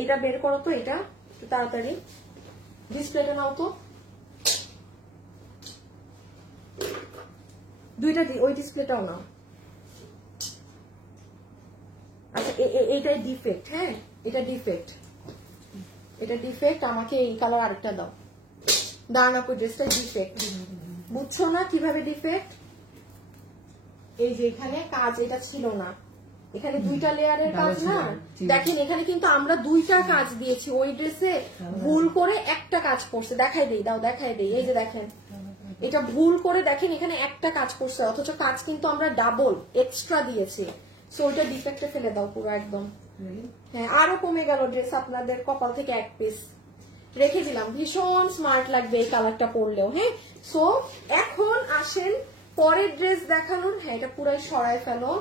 এটা বের করো তো, এটা একটু তাড়াতাড়ি ডিসপ্লেটা নাও তো, দুইটা ওই ডিসপ্লেটাও নাও। আচ্ছা এইটাই ডিফেক্ট, হ্যাঁ এটা ডিফেক্ট, আমাকে এই কালার আরেকটা দাও। দাঁড়ান আপু, ড্রেসটা ডিফেক্ট, বুঝছো না কিভাবে ডিফেক্ট। এই যে এখানে কাজ এটা ছিল না, এখানে দুইটা লেয়ারের কাজ না, দেখেন এখানে কিন্তু আমরা দুইটা কাজ দিয়েছি, ওই ড্রেসে ভুল করে একটা কাজ করছে। দেখাই দেই, দাও দেখাই দেই। এই যে দেখেন এটা ভুল করে দেখেন এখানে একটা কাজ করছে, অথচ কাজ কিন্তু আমরা ডাবল এক্সট্রা দিয়েছি। সো ওইটা ডিফেক্টে ফেলে দাও পুরো একদম। হ্যাঁ আরো কমে গেল ড্রেস আপনাদের কপাল থেকে এক পিস। রেখে দিলাম, ভীষণ স্মার্ট লাগবে এই কালারটা পরলেও। হ্যাঁ, সো এখন আসেন পরের ড্রেস দেখানোর। হ্যাঁ, এটা পুরাই সরায় ফেলো।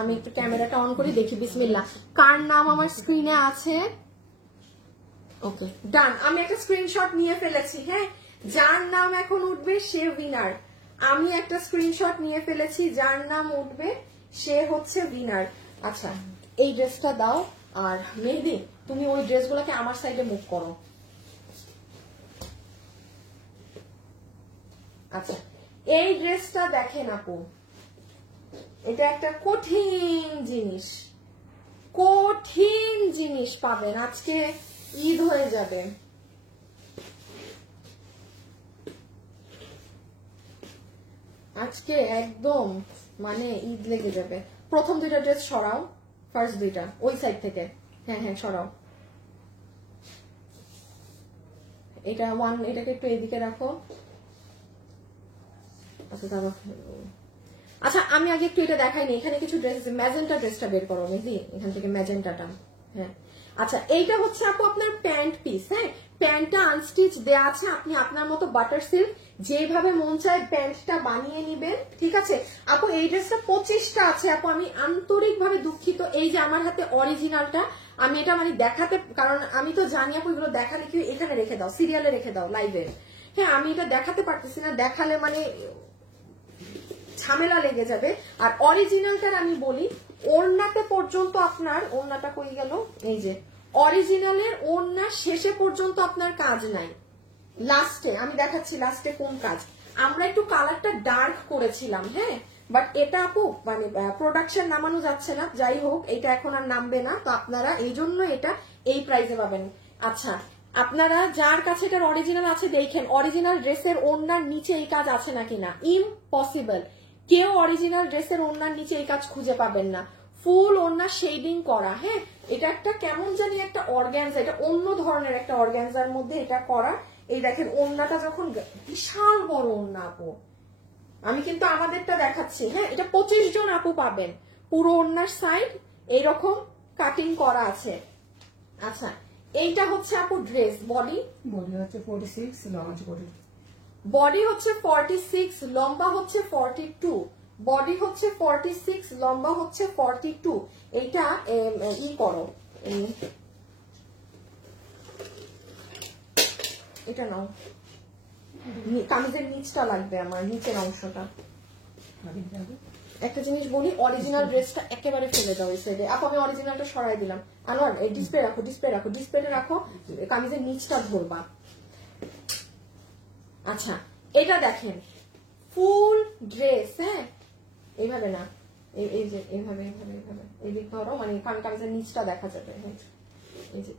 আমি একটু ক্যামেরাটা অন করি, দেখি বিসমিল্লাহ কার নাম আমার স্ক্রিনে আছে। ওকে ডান, আমি একটা স্ক্রিনশট নিয়ে ফেলেছি। হ্যাঁ, যার নাম এখন উঠবে সে উইনার। আমি একটা স্ক্রিনশট নিয়ে ফেলেছি, যার নাম উঠবে সে হচ্ছে উইনার। আচ্ছা, এই ড্রেসটা দাও। আর মেহেদি, তুমি ওই ড্রেসগুলোকে আমার সাইডে মুভ করো। আচ্ছা, এই ড্রেসটা দেখেন আপু, এটা একটা কঠিন জিনিস, কঠিন জিনিস পাবেন। আজকে ঈদ হয়ে যাবে। আজকে একদম মানে ঈদ লেগে যাবে। প্রথম দুইটা ড্রেস সরাও, ফার্স্ট দুইটা ওই সাইড থেকে। হ্যাঁ হ্যাঁ সরাও। এটা ওয়ান, এটাকে একটু এদিকে রাখো। আচ্ছা দাদা, আচ্ছা আমি আগে একটু এটা দেখাইনি, এখানে কিছু ড্রেস, ম্যাজেন্টা ড্রেসটা বের করো মেহেদি, এখান থেকে ম্যাজেন্টাটা। হ্যাঁ আচ্ছা, এইটা হচ্ছে আপু আপনার প্যান্ট পিস। হ্যাঁ, প্যান্টটা আনস্টিচ দেয়া আছে, আপনি আপনার মতো বাটার সিল্ক যেভাবে মন চায় প্যান্টটা বানিয়ে নিবেন। ঠিক আছে আপু, এই ড্রেসটা 25টা আছে। আপু আমি আন্তরিক ভাবে দুঃখিত, এই যে আমার হাতে অরিজিনালটা, আমি এটা মানে দেখাতে, কারণ আমি তো জানি আপু এগুলো দেখালে কি এখানে রেখে দাও, সিরিয়ালে রেখে দাও লাইভে। হ্যাঁ, আমি এটা দেখাতে পারতেছি না, দেখালে মানে ঝামেলা লেগে যাবে। আর অরিজিনালটার আমি বলি, ওড়নাতে পর্যন্ত আপনার, ওড়নাটা কই গেল, এই যে অরিজিনালের ওড়না শেষে পর্যন্ত আপনার কাজ নাই, লাস্টে আমি দেখাচ্ছি লাস্টে কোন কাজ। আমরা একটু কালারটা ডার্ক করেছিলাম। হ্যাঁ, বাট এটা আপু মানে প্রোডাকশন নামানো যাচ্ছে না, যাই হোক এটা এখন আর নামবে না, তো আপনারা এই জন্য এটা এই প্রাইসে পাবেন। আচ্ছা, আপনারা যার কাছে এটার অরিজিনাল আছে দেখেন, অরিজিনাল ড্রেসের ওড়নার নিচে এই কাজ আছে নাকি না। ইম্পসিবল, কেউ অরিজিনাল ড্রেসের ওড়নার নিচে এই কাজ খুঁজে পাবেন না। ফুল ওড়না শেডিং করা। হ্যাঁ, এটা একটা কেমন জানি একটা অর্গানজা, এটা অন্য ধরনের একটা অর্গানজার মধ্যে এটা করা। এই দেখেন ওড়নাটা যখন, বিশাল বড় ওড়না আপু, আমি কিন্তু আমাদেরটা দেখাচ্ছি। হ্যাঁ, এটা 25 জন আপু পাবেন। পুরো ওড়নার সাইড এইরকম কাটিং করা আছে। আচ্ছা, এইটা হচ্ছে আপু ড্রেস। বডি, বডি হচ্ছে 46, লং হচ্ছে 42। বডি হচ্ছে 46, লম্বা হচ্ছে 42। বডি হচ্ছে 46, লম্বা হচ্ছে 42। এইটা ই করো, এটা নাও, কামিজের নিচটা লাগবে আমার, নিচের অংশটা। একটা জিনিস বলি, অরিজিনাল ড্রেসটা একেবারে ফেলে দাও এই সাইডে। আপু আমি অরিজিনালটা সরাই দিলাম। আনোয়ার এই ডিসপ্লে রাখো, ডিসপ্লে রাখো, ডিসপ্লেটা রাখো, কামিজের নিচটা ধরবা। আচ্ছা, এটা দেখেন ফুল ড্রেস। হ্যাঁ, এইভাবে না, এই যে এইভাবে এইভাবে এইভাবে এদিক ধরো, মানে কামিজের নিচটা দেখা যাবে। এই যে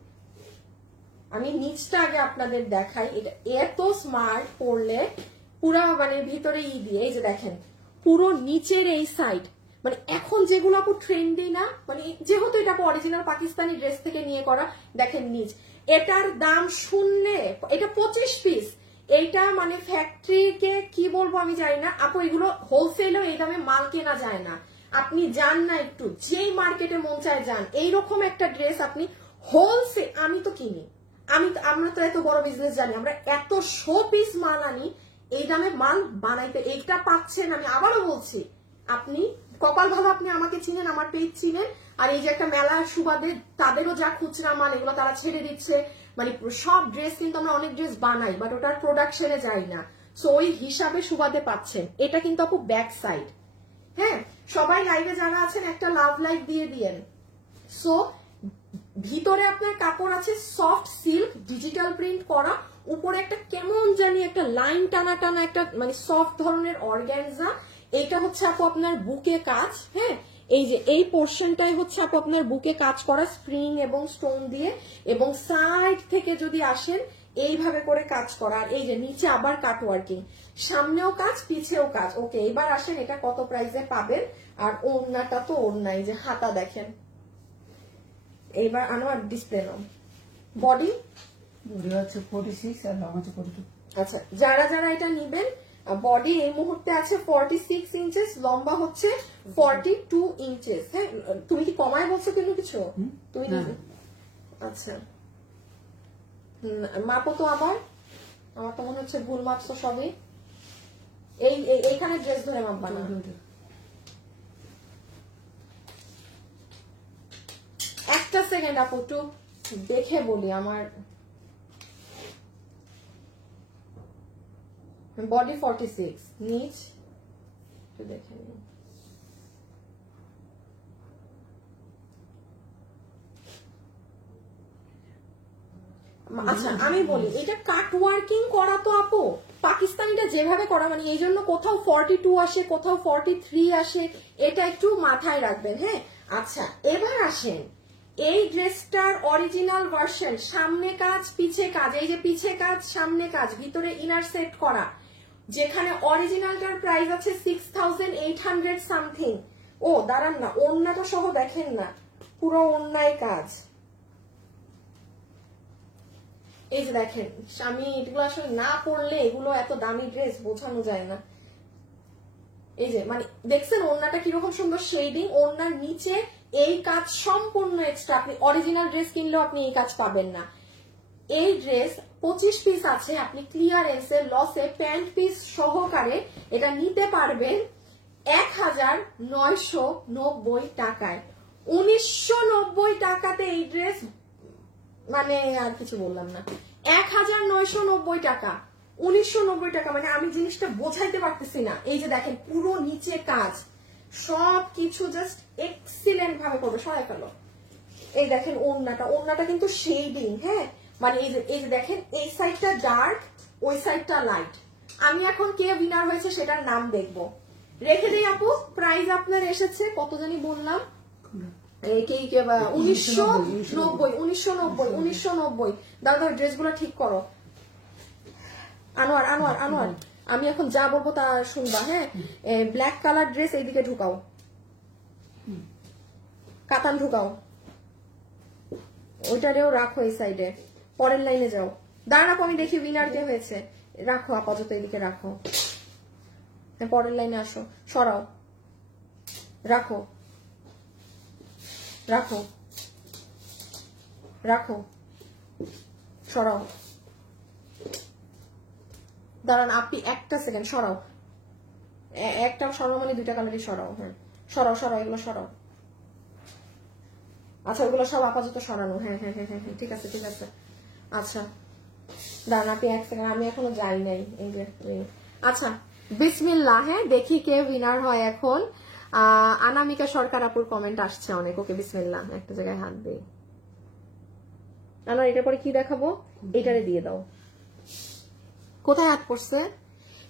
আমি নিচটা আগে আপনাদের দেখাই, এটা এত স্মার্ট পরলে পুরা মানে ভিতরে ই দিয়ে, এই যে দেখেন পুরো নিচের এই সাইড, মানে এখন যেগুলো আপু ট্রেন্ডি না, মানে যেহেতু এটা অরিজিনাল পাকিস্তানি ড্রেস থেকে নিয়ে করা। দেখেন নিচ, এটার দাম শুনলে, এটা 25 পিস, এইটা মানে ফ্যাক্টরিকে কি বলবো আমি জানি না আপু, এগুলো হোলসেলেও এই দামে মাল কেনা যায় না। আপনি যান না একটু, যেই মার্কেটে মন চায় যান, এইরকম একটা ড্রেস আপনি হোলসেল, আমি তো কিনি, আমরা তো এত বড় বিজনেস জানি, আমরা এত 100 পিস মাল আনি, এই দামে মাল বানাইতে এইটা পাচ্ছেন। আমি আবারও বলছি, আপনি কপাল ভালো, আপনি আমাকে চিনেন, আমার পেজ চিনেন। আর এই যে একটা মেলার সুবাদে তাদেরও যা খুচরা মাল এগুলো তারা ছেড়ে দিচ্ছে, মানে সব ড্রেস কিন্তু আমরা অনেক ড্রেস বানাই, বাট ওটার প্রোডাকশনে যাই না, সো ওই হিসাবে সুবাদে পাচ্ছেন। এটা কিন্তু আপু ব্যাক সাইড। হ্যাঁ, সবাই লাইভে যারা আছেন একটা লাভ লাইক দিয়ে দিয়েন। সো ভিতরে আপনার কাপড় আছে সফট সিল্ক, ডিজিটাল প্রিন্ট করা, উপরে একটা কেমন জানি একটা লাইন টানা টানা একটা মানে সফট ধরনের অর্গানজা। এইটা হচ্ছে আপু আপনার বুকে কাজ। হ্যাঁ, এই যে এই পোর্শনটাই হচ্ছে আপু আপনার বুকে কাজ করা স্প্রিং এবং স্টোন দিয়ে, এবং সাইড থেকে যদি আসেন এইভাবে করে কাজ করা। আর এই যে নিচে আবার কাট ওয়ার্কিং, সামনেও কাজ পিছেও কাজ। ওকে, এবার আসেন এটা কত প্রাইসে পাবেন। আর ওড়নাটা তো ওড়নাই, যে হাতা দেখেন। এইবার আনোয়ার ডিসপ্লে নাও। বডি, বডি হচ্ছে 46 আর লং হচ্ছে 42। আচ্ছা, যারা যারা এটা নিবেন বডি এই মুহূর্তে আছে 46 ইঞ্চেস, লম্বা হচ্ছে 42 ইঞ্চেস। হ্যাঁ, তুমি কি কমায় বলছো কিন্তু কিছু? তুমি আচ্ছা মাপো তো আবার, আমার তো মনে হচ্ছে ভুল মাপছো সবই। এইখানে ড্রেস ধরে মাপবা না। একটা সেকেন্ড আপু, একটু দেখে বলি। আমার বডি 46, নিচ একটু দেখে নিই। আচ্ছা আমি বলি, এটা কাট ওয়ার্কিং করা তো আপু, পাকিস্তানিটা যেভাবে করা, মানে এই জন্য কোথাও 42 আসে, কোথাও 43 আসে, এটা একটু মাথায় রাখবেন। হ্যাঁ, আচ্ছা এবার আসেন এই ড্রেসটার অরিজিনাল ভার্সন। সামনে কাজ পিছে কাজ, এই যে পিছে কাজ সামনে কাজ, ভিতরে ইনার সেট করা, যেখানে অরিজিনালটার প্রাইস আছে 6800 সামথিং। ও দাঁড়ান না, ওড়নাটা সহ দেখেন না, পুরো ওড়নায় কাজ। এই যে দেখেন, আমি এগুলো আসলে না পরলে এগুলো এত দামি ড্রেস বোঝানো যায় না। এই যে মানে দেখছেন ওড়নাটা কিরকম সুন্দর শেডিং, ওড়নার নিচে এই কাজ সম্পূর্ণ এক্সট্রা। আপনি অরিজিনাল ড্রেস কিনলেও আপনি এই কাজ পাবেন না। এই ড্রেস 25 পিস আছে, আপনি ক্লিয়ারেন্সে লসে প্যান্ট পিস সহকারে এটা নিতে পারবেন 1990 টাকায়। 1990 টাকাতে এই ড্রেস, মানে আর কিছু বললাম না, 1990 টাকা, 1990 টাকা, মানে আমি জিনিসটা বোঝাইতে পারতেছি না। এই যে দেখেন পুরো নিচে কাজ, সব কিছু জাস্ট এক্সিলেন্ট ভাবে করবে। সবাই ফেলো। এই দেখেন ওড়নাটা কিন্তু শেডিং। হ্যাঁ, মানে এই যে দেখেন এই সাইডটা ডার্ক, ওই সাইডটা লাইট। আমি এখন কে উইনার হয়েছে সেটার নাম দেখবো। রেখে দেই আপু। প্রাইস আপনার এসেছে কত জানি বললাম, 1990। দাদা ড্রেসগুলো ঠিক করো। আনোয়ার আমি এখন যা বলবো তা শুনবা। হ্যাঁ, ব্ল্যাক কালার ড্রেস এইদিকে ঢুকাও, কাতান ঢুকাও, ওইটারেও রাখো এই সাইডে। পরের লাইনে যাও। দাঁড়াও আমি দেখি উইনার কে হয়েছে। রাখো আপাতত এদিকে রাখো। পরের লাইনে আসো, সরাও, রাখো রাখো রাখো, সরাও। দাঁড়ান আপনি একটা সেকেন্ড, সরাও। একটা সরাও মানে দুইটা কালারই সরাও। হ্যাঁ সরাও, এগুলো সরাও। আচ্ছা ওগুলো সব আপাতত সরানো। হ্যাঁ, ঠিক আছে। আচ্ছা দাঁড়ান আপনি এক সেকেন্ড, আমি এখনো যাই নাই। এই যে আচ্ছা বিসমিল্লাহ। হ্যাঁ, দেখি কে উইনার হয় এখন। অনামিকা সরকার আপুর কমেন্ট আসছে অনেক। ওকে বিসমিল্লাহ, একটা জায়গায় হাত দিই। এটার পরে কি দেখাবো, এটারে দিয়ে দাও। কোথায় হাত পড়ছে?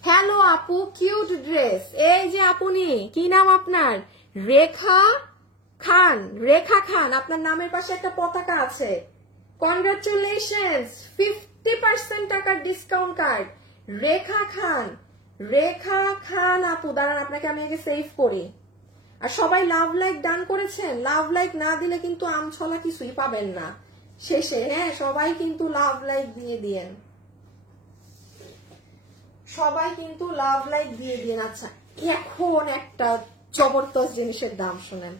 হ্যালো আপু, কিউট ড্রেস। এই যে আপনি, কি নাম আপনার? রেখা খান। আপনার নামের পাশে একটা পতাকা আছে। কনগ্রাচুলেশনস, 50% টাকার ডিসকাউন্ট কার্ড। রেখা খান আপু। দাঁড়ান আপনাকে আমি আগে সেভ করি। আর সবাই লাভ লাইক ডান করেছেন। লাভ লাইক না দিলে কিন্তু আমছলা কিছুই পাবেন না শেষে। হ্যাঁ, সবাই কিন্তু লাভ লাইক দিয়ে দিয়েন, সবাই কিন্তু লাভ লাইক দিয়ে দিয়েন। আচ্ছা এখন একটা জবরদস্ত জিনিসের দাম শোনেন,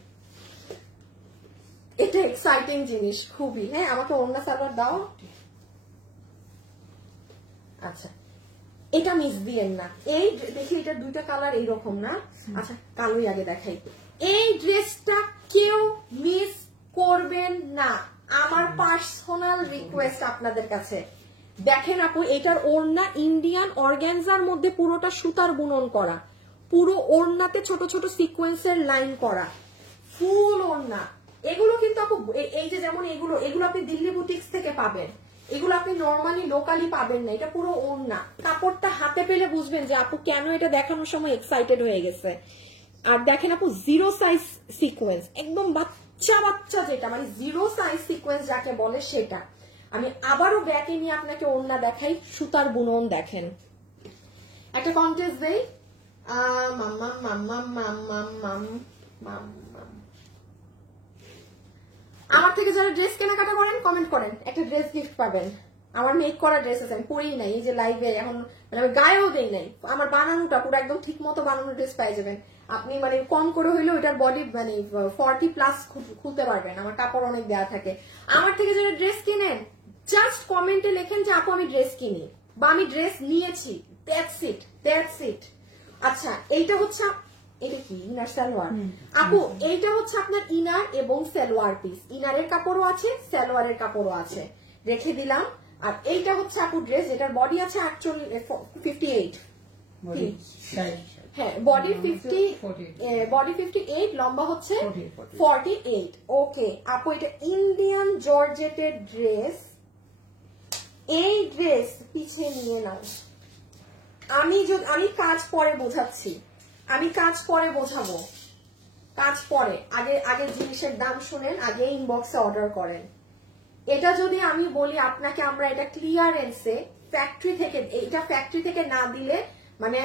এটা এক্সাইটিং জিনিস খুবই। হ্যাঁ, আমাকে ওড়না সালোয়ার দাও। আচ্ছা এটা মিস দিয়েন না। এই দেখি এটা দুইটা কালার এইরকম না। আচ্ছা কালোই আগে দেখাই। এই ড্রেসটা কেউ মিস করবেন না, আমার পার্সোনাল রিকোয়েস্ট আপনাদের কাছে। দেখেন আপু, এটার ওড়না ইন্ডিয়ান অর্গানজার মধ্যে পুরোটা সুতার বুনন করা, পুরো ওড়নাতে ছোট ছোট সিকোয়েন্সের লাইন করা, ফুল ওড়না। এগুলো কিন্তু আপু এই যে যেমন এগুলো আপনি দিল্লি বুটিক্স থেকে পাবেন, এগুলো আপনি নর্মালি লোকালি পাবেন না। এটা পুরো ওড়না, কাপড়টা হাতে পেলে বুঝবেন যে আপু কেন এটা দেখানোর সময় এক্সাইটেড হয়ে গেছে। আর দেখেন আপু, 0 সাইজ সিকোয়েন্স, একদম বাচ্চা যেটা, মানে 0 সাইজ সিকোয়েন্স যাকে বলে সেটা। আমি আবারও ব্যাকে নিয়ে আপনাকে ওড়না দেখাই, সুতার বুনন দেখেন। একটা কন্টেস্ট দেই। আমার থেকে যারা ড্রেস কেনাকাটা করেন কমেন্ট করেন, একটা ড্রেস গিফট পাবেন। আমার মেক করা ড্রেস আছে, আমি পরেই নাই, এই যে লাইভে এখন মানে আমি গায়েও দেই নাই, আমার বানানোটা পুরো একদম ঠিক মতো বানানো ড্রেস পাই যাবেন আপনি, মানে কম করে হইলে ওইটার বডি মানে 40 প্লাস খুলতে পারবেন, আমার কাপড় অনেক দেওয়া থাকে। আমার থেকে যারা ড্রেস কিনেন জাস্ট কমেন্টে লেখেন যে আপু আমি ড্রেস কিনি বা আমি ড্রেস নিয়েছি, দ্যাটস ইট। আচ্ছা এইটা হচ্ছে, এটা কি ইনার সালোয়ার? আপু এইটা হচ্ছে আপনার ইনার এবং সালোয়ার পিস, ইনারের কাপড়ও আছে সালোয়ারের কাপড়ও আছে, রেখে দিলাম। আর এইটা হচ্ছে আপু ড্রেস যেটার বডি আছে 58, হ্যাঁ বডি 58, লম্বা হচ্ছে 48। ওকে আপু এটা ইন্ডিয়ান জর্জেটের ড্রেস, এই ড্রেস পিছিয়ে নিয়ে নাও। আমি কাজ পরে বোঝাচ্ছি, আমি কাজ পরে বোঝাবো, কাজ পরে, আগে জিনিসের দাম শুনেন, আগে ইনবক্সে অর্ডার করেন। এটা যদি আমি বলি আপনাকে আমরা এটা ক্লিয়ারেন্সে ফ্যাক্টরি থেকে, এটা ফ্যাক্টরি থেকে না দিলে মানে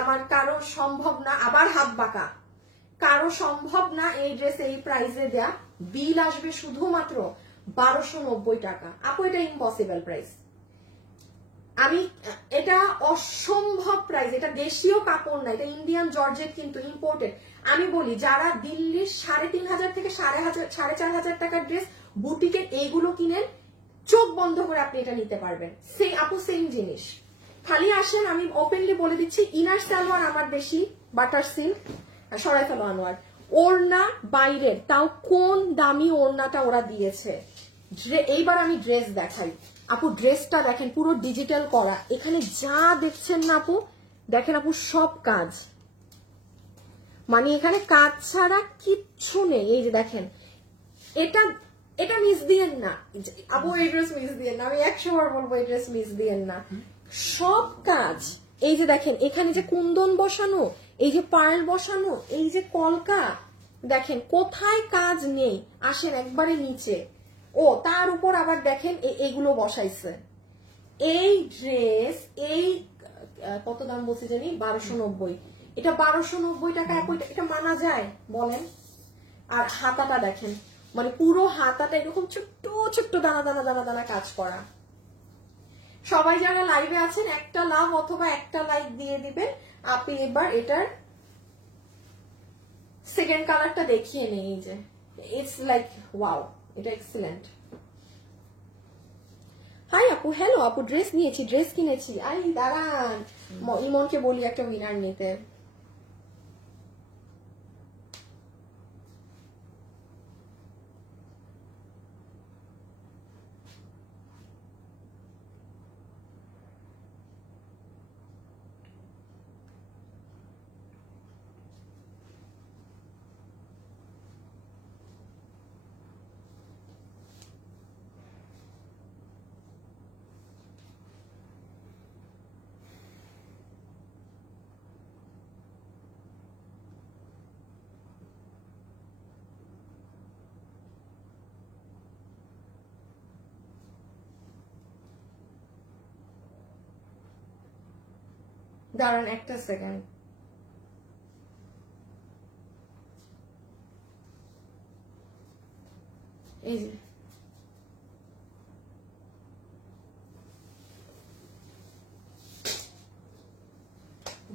আমার কারো সম্ভব না, আবার হাত বাঁকা, কারো সম্ভব না এই ড্রেস এই প্রাইসে দেয়া। বিল আসবে শুধুমাত্র 1290 টাকা। আপু এটা ইম্পসিবল প্রাইস, আমি এটা অসম্ভব প্রাইস, এটা দেশীয় কাপড় না, এটা ইন্ডিয়ান জর্জেট কিন্তু ইম্পোর্টেড। আমি বলি যারা দিল্লির 3500 থেকে 4500 টাকার ড্রেস বুটিকের এইগুলো কিনেন, চোখ বন্ধ করে আপনি এটা নিতে পারবেন। সেই আপু সেম জিনিস, খালি আসেন, আমি ওপেনলি বলে দিচ্ছি ইনার সালোয়ার আমার বেশি বাটার সিল্ক, সরাই ফেলো আনোয়ার, ওড়না বাইরের, তাও কোন দামি ওড়নাটা ওরা দিয়েছে। এইবার আমি ড্রেস দেখাই আপু, ড্রেসটা দেখেন পুরো ডিজিটাল করা, এখানে যা দেখছেন না আপু, দেখেন আপু সব কাজ, মানে এখানে কাজ ছাড়া কিচ্ছু নেই। এই যে দেখেন, এটা মিস দিয়েন না আপু, এই ড্রেস মিস দিয়েন না, আমি 100 বার বলবো এই ড্রেস মিস দিয়েন না, সব কাজ। এই যে দেখেন এখানে যে কুন্দন বসানো, এই যে পার্ল বসানো, এই যে কলকা, দেখেন কোথায় কাজ নেই। আসেন একবারে নিচে, ও তার উপর আবার দেখেন এগুলো বসাইছে। এই ড্রেস এই কত দাম বলছে জানি, 1290। এটা 1290 টাকা এটা মানা যায় বলেন? আর হাতাটা দেখেন, মানে পুরো হাতাটা এরকম ছোট্ট ছোট্ট দানা দানা দানা দানা কাজ করা। সবাই যারা লাইভে আছেন একটা লাভ অথবা একটা লাইক দিয়ে দিবেন। আপনি এবার এটার সেকেন্ড কালারটা দেখিয়ে নেই, এই যে ইটস লাইক ওয়াও, এটা এক্সিলেন্ট। হাই আপু, হ্যালো আপু, ড্রেস নিয়েছি, ড্রেস কিনেছি। আই দাঁড়ান, ইমনকে বলি একটা উইনার নিতে। দাঁড়ান একটা সেকেন্ড, এই যে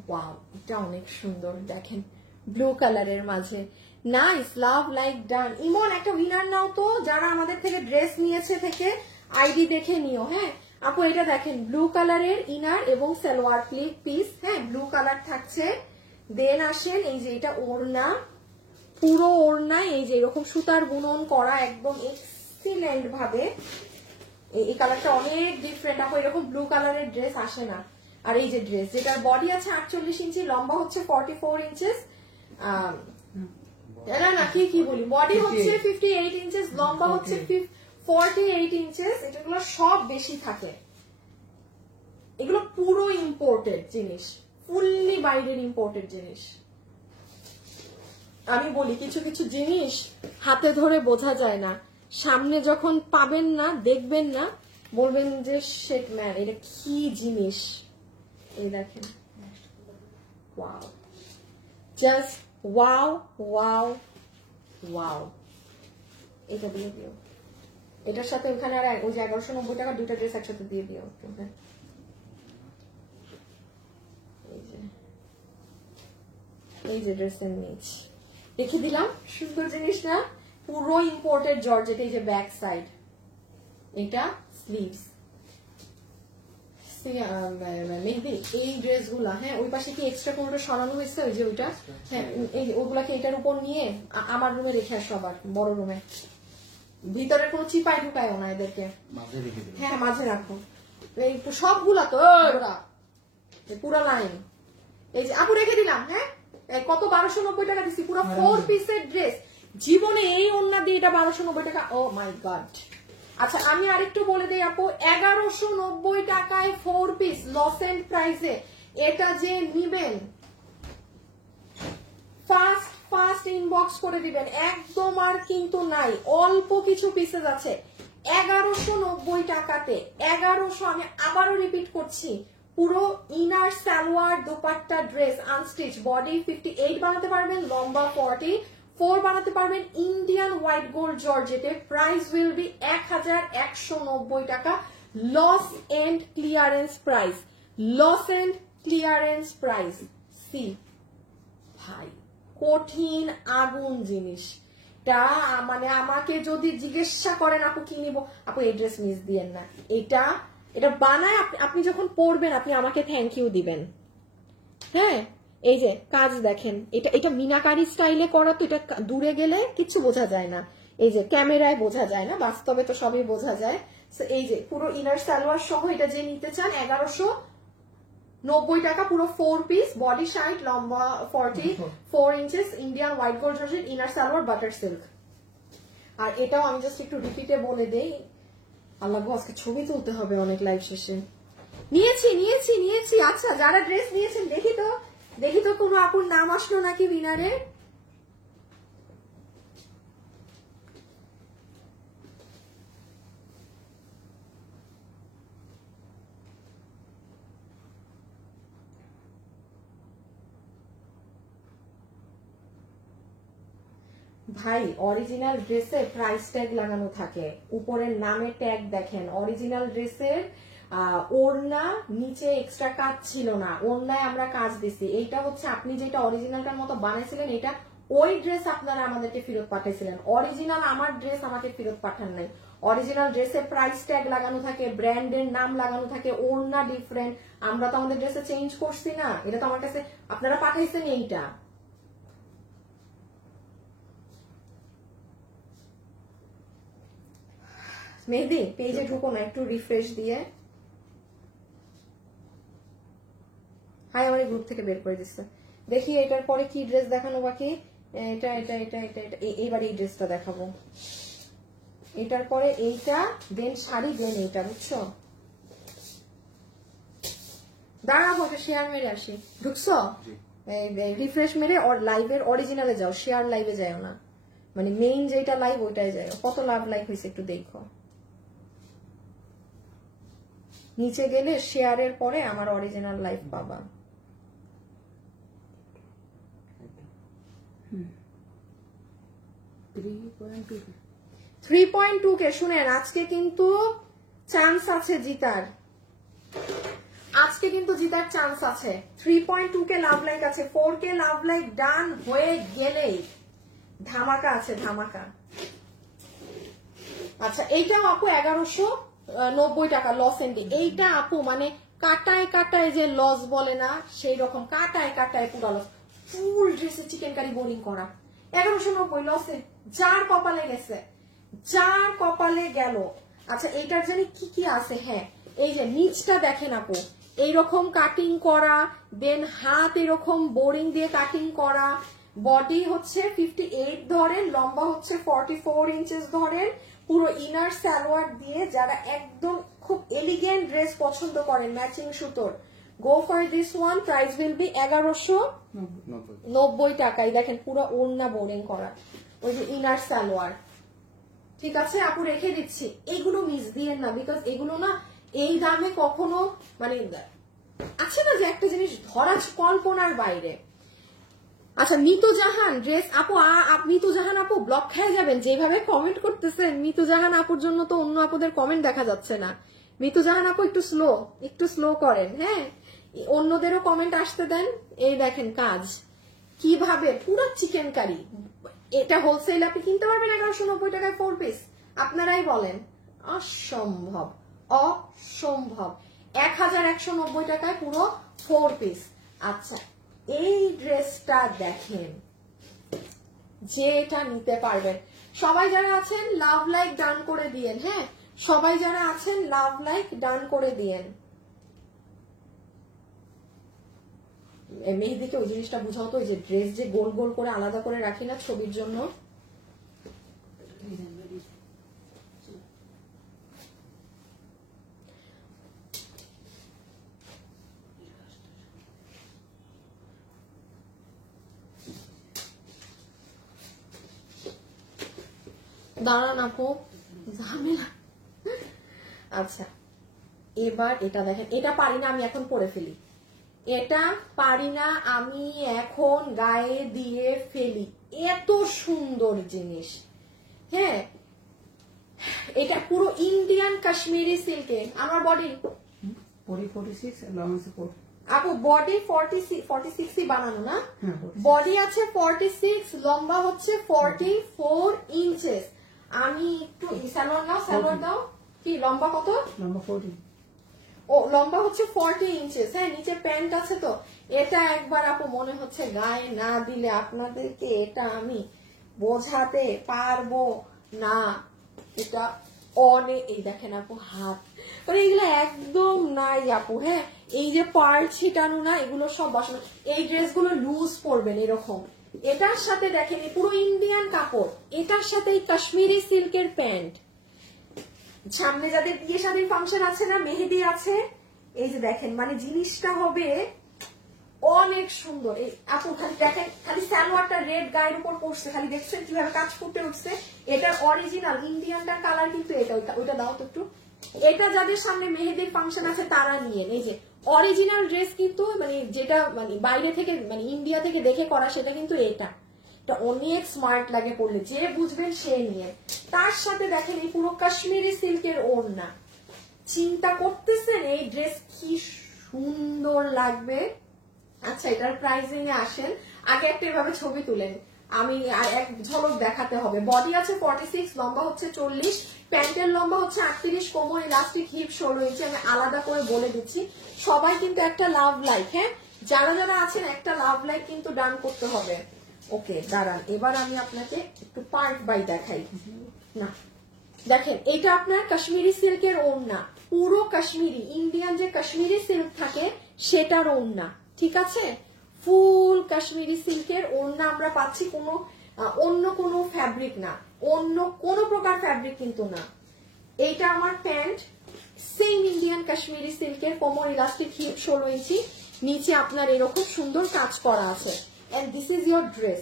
ওয়াও, এটা অনেক সুন্দর, দেখেন ব্লু কালারের মাঝে, নাইস, লাভ লাইক ডান। ইমন একটা উইনার নাও তো, যারা আমাদের থেকে ড্রেস নিয়েছে থেকে আইডি দেখে নিও। হ্যাঁ আপু এটা দেখেন ব্লু কালারের ইনার এবং সালোয়ার পিস, হ্যাঁ ব্লু কালার থাকছে। দেন আসেন এই যে এটা ওড়না, পুরো ওড়না এই যে এরকম সুতার বুনন করা একদম এক্সিলেন্ট ভাবে। এই কালারটা অনেক ডিফারেন্ট, আপু এরকম ব্লু কালারের ড্রেস আসে না। আর এই যে ড্রেস যেটার বডি আছে 48 ইঞ্চি, লম্বা হচ্ছে 44 ইঞ্চেস, না কি বলি, বডি হচ্ছে 58 ইঞ্চেস, লম্বা হচ্ছে 48 ইঞ্চেস। এটাগুলো সব বেশি থাকে, এগুলো পুরো ইম্পোর্টেড জিনিস, ফুললি বাইরের ইম্পোর্টেড জিনিস। আমি বলি কিছু কিছু জিনিস হাতে ধরে বোঝা যায় না, সামনে যখন পাবেন না দেখবেন না বলবেন যে শেট ম্যান এটা কি জিনিস। এই দেখেন, wow, just wow wow wow. এটা দিয়ে দিও, এটার সাথে ওখানে আর ওই যে 1190 টাকা দুইটা ড্রেস একসাথে দিয়ে দিও। এই যে ড্রেসের নিচ রেখে দিলাম, সুন্দর জিনিস না? পুরো ইম্পোর্টেড জর্জেট। এই যে ব্যাক সাইড, এটা স্লিভস। মেহেদি এই ড্রেসগুলা, হ্যাঁ ওই পাশে কি এক্সট্রা কোনোটা সরানো হয়েছে? ওই যে ওইটা, হ্যাঁ ওগুলাকে এটার উপর নিয়ে আমার রুমে রেখে আসো, আবার বড় রুমে। ভিতরে কোনো চিপাই ঢুকায়ও না এদেরকে, হ্যাঁ মাঝে রাখো। এই সবগুলা তো ওরা পুরো লাইন। এই যে আপু রেখে দিলাম, হ্যাঁ কত 1290 টাকা দিচ্ছি, পুরো 4 পিসের ড্রেস। জীবনে এই ওন্না দিয়ে এটা 1290 টাকা, ও মাই গড। আচ্ছা আমি আরেকটু বলে দিই আপু, 1190 টাকায় 4 পিস লস এন্ড প্রাইসে। এটা যে নিবেন ফার্স্ট ইনবক্স করে দিবেন, একদম আর কিন্তু নাই, অল্প কিছু পিসেস আছে। 1190 টাকাতে 1100, আমি আবারও রিপিট করছি, পুরো inner salwar dupatta dress unstitch, body 58 বানাতে পারবেন, লম্বা 44 বানাতে পারবেন, ইন্ডিয়ান হোয়াইট গোল্ড জর্জেটে। প্রাইস উইল বি 1190 টাকা। Loss and clearance price, loss and clearance price. সি ভাই কঠিন আগুন জিনিস। মানে আমাকে যদি জিজ্ঞাসা করেন আপু কি নিব, আপু এই ড্রেস মিস দিয়েন না। এটা বানায় আপনি যখন পরবেন আপনি আমাকে থ্যাংক ইউ দিবেন। হ্যাঁ এই যে কাজ দেখেন, এটা মিনাকারি স্টাইলে করা, তো এটা দূরে গেলে কিছু বোঝা যায় না, এই যে ক্যামেরায় বোঝা যায় না, বাস্তবে তো সবই বোঝা যায়। এই যে পুরো ইনার সালোয়ার সহ এটা যে নিতে চান 1190 টাকা, পুরো 4 পিস, বডি 60, লম্বা 44 inches, Indian white gold georgette, inner salwar butter silk. আর এটাও আমি জাস্ট একটু রিপিটে বলে দেই, আল্লাহ গো আজকে ছবি তুলতে হবে অনেক লাইভ শেষে। নিয়েছি। আচ্ছা যারা ড্রেস নিয়েছেন দেখি তো কোনো আপুর নাম আসলো নাকি উইনারে। ভাই অরিজিনাল ড্রেসের প্রাইস ট্যাগ লাগানো থাকে, উপরের নামে ট্যাগ দেখেন। অরিজিনাল ড্রেসের ওড়না নিচে এক্সট্রা কাজ ছিল না, ওড়নায় আমরা কাজ দিছি। এইটা হচ্ছে আপনি যেটা অরিজিনালটার মতো বানাইছিলেন, এটা ওই ড্রেস আপনারা আমাদেরকে ফেরত পাঠাইছিলেন। অরিজিনাল আমার ড্রেস আমাকে ফেরত পাঠান নাই। অরিজিনাল ড্রেসের প্রাইস ট্যাগ লাগানো থাকে, ব্র্যান্ডের নাম লাগানো থাকে, ওড়না ডিফারেন্ট। আমরা তো আমাদের ড্রেসে চেঞ্জ করছি না, এটা তো আমার কাছে আপনারা পাঠাইছেন। এইটা মেহেদি পেজে ঢুকো না, একটু রিফ্রেশ দিয়ে। হাই আমার গ্রুপ থেকে বের করে দিচ্ছে। দেখি এটার পরে কি ড্রেস দেখানো বাকি। এটা এইবার এই ড্রেসটা দেখাবো। এটার পরে এইটা, দেন শাড়ি, দেন এইটা, বুঝছো? দাঁড়াবো, শেয়ার মেরে আসি। ঢুকছো? রিফ্রেশ মেরে লাইভের অরিজিনালে যাও, শেয়ার লাইভে যাও না, মানে মেইন যেটা লাইভ ওইটাই যাও। কত লাভ লাইক হয়েছে একটু দেখো। নিচে গেলে শেয়ারের পরে আমার অরিজিনাল লাইভ পাবা। 3.2 কে শুনেন, আজকে কিন্তু চান্স আছে জিতার, চান্স আছে। 3.2 কে লাভ লাইক আছে, 4 কে লাভ লাইক ডান হয়ে গেলেই ধামাকা আছে, ধামাকা। আচ্ছা এইটাও আপু 1190 টাকা লস এন্ডি। এইটা আপু মানে কাটায় যে লস বলে না, সেই রকম কাটায় পুরো লস। ফুল ড্রেসে চিকেন কারি বোলিং করা 1190 লসে। যার কপালে গেছে, যার কপালে গেল। আচ্ছা এইটার জানি কি আছে, হ্যাঁ এই যে নিচটা দেখেন আপু, এইরকম কাটিং করা, দেন হাত এরকম বোরিং দিয়ে কাটিং করা, বডি হচ্ছে 58 ধরেন, লম্বা হচ্ছে 44 ইঞ্চেস ধরেন, পুরো ইনার সালোয়ার দিয়ে। যারা একদম খুব এলিগেন্ট ড্রেস পছন্দ করেন ম্যাচিং সুতোর, go for this one. Price will be 1190 টাকায়। দেখেন পুরো ওড়না বোরিং করা, ওই যে ইনার সালোয়ার। ঠিক আছে আপু রেখে দিচ্ছি, এগুলো মিস দিয়েন না, বিকজ এগুলো না এই দামে কখনো মানে আছে না যে একটা জিনিস ধরা কল্পনার বাইরে। আচ্ছা মিতু জাহান ড্রেস আপু, মিতু জাহান আপু ব্লক খেয়ে যাবেন, যেভাবে কমেন্ট করতেছেন। মিতু জাহান আপুর জন্য তো অন্য আপুদের কমেন্ট দেখা যাচ্ছে না। মিতু জাহান আপু একটু স্লো করেন, হ্যাঁ, অন্যদেরও কমেন্ট আসতে দেন। এই দেখেন কাজ কিভাবে, পুরো চিকেন কারি। এটা হোলসেল আপনি কিনতে পারবেন 1190 টাকায় 4 পিস। আপনারাই বলেন, অসম্ভব, অসম্ভব। 1190 টাকায় পুরো 4 পিস। আচ্ছা এই ড্রেসটা দেখেন, যে এটা নিতে পারবেন। সবাই যারা আছেন লাভ লাইক ডান করে দিয়েন, হ্যাঁ, সবাই যারা আছেন লাভ লাইক ডান করে দিয়েন। মেহেদিকে ওই জিনিসটা বুঝাও তো, ওই যে ড্রেস যে গোল গোল করে আলাদা করে রাখি না ছবির জন্য, দাঁড়ান আপু ঝামেলা। আচ্ছা এবার এটা দেখেন, এটা পারি না আমি এখন পরে ফেলি, এটা পারি না আমি এখন গায়ে দিয়ে ফেলি। এত সুন্দর জিনিস, হ্যাঁ, এটা পুরো ইন্ডিয়ান কাশ্মীরি সিল্কে। আমার বডি 46 লং আছে 40। আপু বডি 46 বানানো না, হ্যাঁ, বডি আছে 46, লম্বা হচ্ছে 44 ইঞ্চেস। আমি একটু সালোয়ার নাও, সালোয়ার দাও। কি লম্বা কত? লম্বা 40। ও লম্বা হচ্ছে 40 ইঞ্চেস, হ্যাঁ, নিচে প্যান্ট আছে তো। এটা একবার আপু মনে হচ্ছে গায়ে না দিলে আপনাদেরকে এটা আমি বোঝাতে পারবো না। এটা অনেক, এই দেখেন আপু হাত, মানে এগুলো একদম নাই আপু, হ্যাঁ, এই যে পার ছিটানো না, এগুলো সব বসানো। এই ড্রেসগুলো লুজ পরবেন এরকম। এটার সাথে দেখেন পুরো ইন্ডিয়ান কাপড়, এটার সাথে এই কাশ্মীরি সিল্কের প্যান্ট। সামনে যাদের বিয়ে শাদীর ফাংশন আছে না, মেহেদি আছে, এই যে দেখেন, মানে জিনিসটা হবে অনেক সুন্দর। এই আপু খালি দেখেন, খালি সালোয়ারটা রেড গায়ের উপর পড়ছে, খালি দেখছেন কিভাবে কাজ ফুটে উঠছে। এটার অরিজিনাল ইন্ডিয়ানটার কালার কিন্তু এটা, ওইটা দাও তো একটু। এটা যাদের সামনে মেহেদির ফাংশন আছে তারা নিয়ে, এই যে অরিজিনাল ড্রেস কিন্তু, মানে যেটা মানে বাইরে থেকে মানে ইন্ডিয়া থেকে দেখে করা, সেটা কিন্তু এটা অনেক স্মার্ট লাগে পড়লে, যে বুঝবেন সে নিয়ে। তার সাথে দেখেন এই পুরো কাশ্মীরি সিল্কের ওড়না। চিন্তা করতেছেন এই ড্রেস কি সুন্দর লাগবে। আচ্ছা এটার প্রাইসিং এ আসেন, আগে একটা এভাবে ছবি তুলেন, আমি এক ঝলক দেখাতে হবে। বডি আছে 46, লম্বা হচ্ছে 40, প্যান্টের লম্বা হচ্ছে 38, কোমর ইলাস্টিক, হিপ 16 ইঞ্চি। আমি আলাদা করে বলে দিচ্ছি, সবাই কিন্তু একটা লাভ লাইক, হ্যাঁ, যারা যারা আছেন একটা লাভ লাইক কিন্তু ডান করতে হবে। ওকে দাঁড়ান, এবার আমি আপনাকে একটু পার্ট বাই দেখাই না। দেখেন এটা আপনার কাশ্মীরি সিল্কের ওড়না, পুরো কাশ্মীরি ইন্ডিয়ান যে কাশ্মীরি সিল্ক থাকে সেটার ওড়না, ঠিক আছে, ফুল কাশ্মীরি সিল্কের ওড়না আমরা পাচ্ছি, কোনো অন্য কোনো ফ্যাব্রিক না, অন্য কোনো প্রকার ফ্যাব্রিক কিন্তু না। এইটা আমার প্যান্ট, সেম ইন্ডিয়ান কাশ্মীরি সিল্কের, কোমর ইলাস্টিক, হিপ 16 ইঞ্চি, নিচে আপনার এরকম সুন্দর কাজ করা আছে। And this is your dress,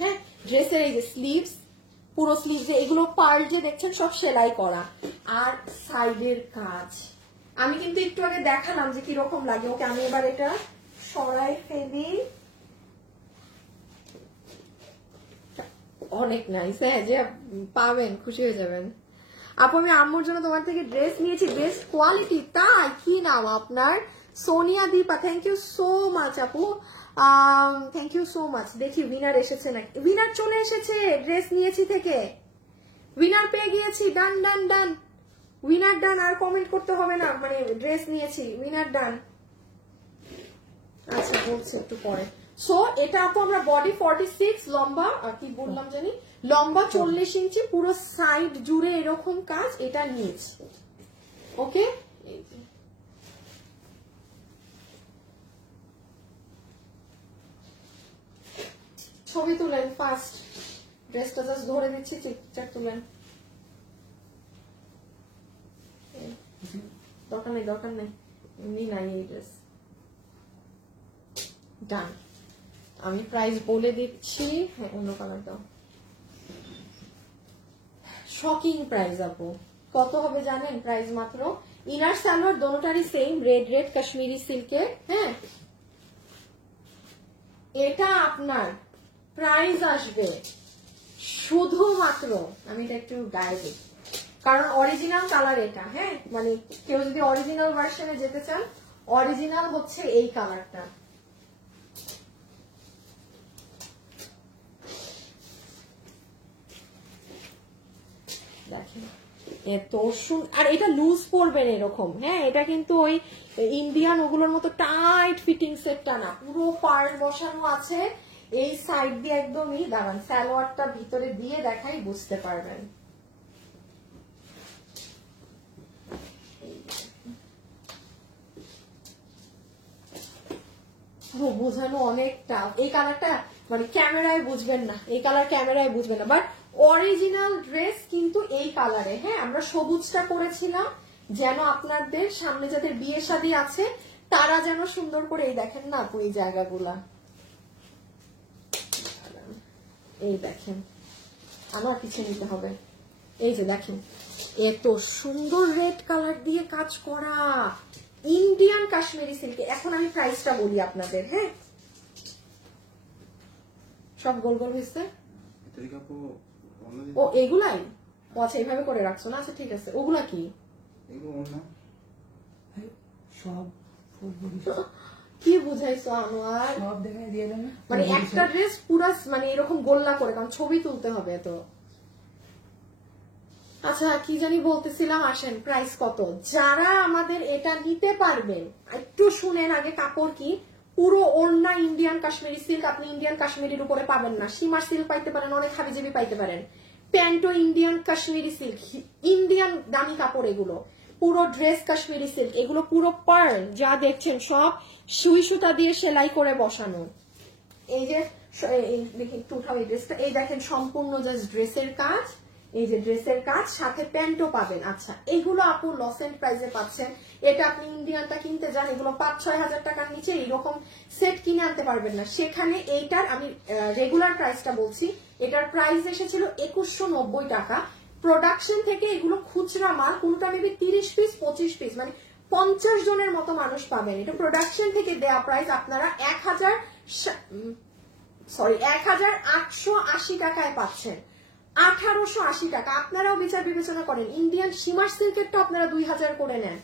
হ্যাঁ, ড্রেসের এই যে স্লিভস, পুরো স্লিভস এগুলো পার্ল যে দেখছেন সব সেলাই করা, আর সাইডের কাজ। আমি কিন্তু একটু আগে দেখালাম যে কিরকম লাগে। ওকে আমি এবার এটা সরাই ফেলি। অনেক নাইস, হ্যাঁ, যে পাবেন খুশি হয়ে যাবেন। আপু আমি আম্মুর জন্য তোমার থেকে ড্রেস নিয়েছি, বেস্ট কোয়ালিটি। তাই কি নাম আপনার? Sonia Dipa, thank you so much আপু, থ্যাংক ইউ সো মাচ। দেখি উইনার এসেছে নাকি, উইনার চলে এসেছে, ড্রেস নিয়েছি থেকে উইনার পেয়ে গিয়েছি। ডান ডান ডান, উইনার ডান, আর কমেন্ট করতে হবে না, মানে ড্রেস নিয়েছি, উইনার ডান। আচ্ছা বলছি একটু পরে। সো এটা তো আমরা বডি 46, লম্বা কি বললাম জানি, লম্বা 40 ইঞ্চি, পুরো সাইড জুড়ে এরকম কাজ, এটা নিয়েছি। ওকে ছবি তুলেন ফার্স্ট, ড্রেসটা জাস্ট ধরে দিচ্ছি, পিকচার তুলেন। দরকার নেই, দরকার নেই, এমনি নাই এই ড্রেস। ডান, আমি প্রাইস বলে দিচ্ছি, হ্যাঁ অন্য কালার দাও। শকিং প্রাইস আপু, কত হবে জানেন? প্রাইস মাত্র, ইনার সালোয়ার দোনোটারই সেম, রেড রেড কাশ্মীরি সিল্কের, হ্যাঁ, এটা আপনার প্রাইস আসবে শুধুমাত্র, আমি এটা একটু গায়ে দিই কারণ অরিজিনাল কালার এটা, হ্যাঁ মানে কেউ যদি অরিজিনাল ভার্সনে যেতে চান, অরিজিনাল হচ্ছে এই কালারটা। দেখেন এত সুন্দর, আর এটা লুজ পড়বেন এরকম, হ্যাঁ এটা কিন্তু ওই ইন্ডিয়ান ওগুলোর মতো টাইট ফিটিং সেটটা না, পুরো পার্ট বসানো আছে এই সাইড দিয়ে একদমই। দাঁড়ান সালোয়ারটা ভিতরে দিয়ে দেখাই বুঝতে পারবেন। বোঝানো অনেকটা, এই কালারটা মানে ক্যামেরায় বুঝবেন না, এই কালার ক্যামেরায় বুঝবেন না, বাট অরিজিনাল ড্রেস কিন্তু এই কালারে। হ্যাঁ আমরা সবুজটা করেছিলাম যেন আপনাদের সামনে যাদের বিয়ে শাদী আছে তারা যেন সুন্দর করে, এই দেখেন না আপু এই জায়গাগুলা, এই দেখেন আমার কিছু নিতে হবে, এই যে দেখেন এত সুন্দর রেড কালার দিয়ে কাজ করা ইন্ডিয়ান কাশ্মীরি সিল্কে। এখন আমি প্রাইসটা বলি আপনাদের, হ্যাঁ সব গোল গোল হয়েছে। ও এগুলাই, ও আচ্ছা এইভাবে করে রাখছো না, আচ্ছা ঠিক আছে। ওগুলা কি সব কি বুঝাইছো আনোয়ার? সব দেখাই দিয়ে দেন, মানে একটা ড্রেস পুরা মানে এরকম গোল্লা করে, কারণ ছবি তুলতে হবে তো। আচ্ছা কি জানি বলতেছিলাম, আসেন প্রাইস কত। যারা আমাদের এটা নিতে পারবেন একটু শুনেন আগে, কাপড় কি পুরো ওড়না ইন্ডিয়ান কাশ্মীরি সিল্ক, আপনি ইন্ডিয়ান কাশ্মীরির উপরে পাবেন না, সীমার সিল্ক পাইতে পারেন, অনেক হাবিজাবি পাইতে পারেন, প্যান্টও ইন্ডিয়ান কাশ্মীরি সিল্ক, ইন্ডিয়ান দামি কাপড় এগুলো, পুরো ড্রেস কাশ্মীরি সিল্ক, এগুলো পুরো পার্ল যা দেখছেন সব সুই সুতা দিয়ে সেলাই করে বসানো। এই যে দেখি একটু উঠাও এই ড্রেসটা, এই দেখেন সম্পূর্ণ জাস্ট ড্রেসের কাজ, এই যে ড্রেসের কাজ সাথে প্যান্টও পাবেন। আচ্ছা এগুলো আপু লস এন্ড প্রাইসে পাচ্ছেন, এটা আপনি ইন্ডিয়ানটা কিনতে যান এগুলো 5-6 হাজার টাকার নিচে এইরকম সেট কিনে আনতে পারবেন না। সেখানে এইটার আমি রেগুলার প্রাইসটা বলছি, এটার প্রাইস এসেছিল 2190 টাকা। প্রোডাকশন থেকে এগুলো খুচরা মাল, কোনটা মেবি 30 পিস 25 পিস মানে 50 জনের মতো মানুষ পাবেন। এটা প্রোডাকশন থেকে দেয়া প্রাইস আপনারা 1880 টাকায় পাচ্ছেন, 1880 টাকা। আপনারাও বিচার বিবেচনা করেন, ইন্ডিয়ান সীমার সিল্কেরটা আপনারা 2000 করে নেন,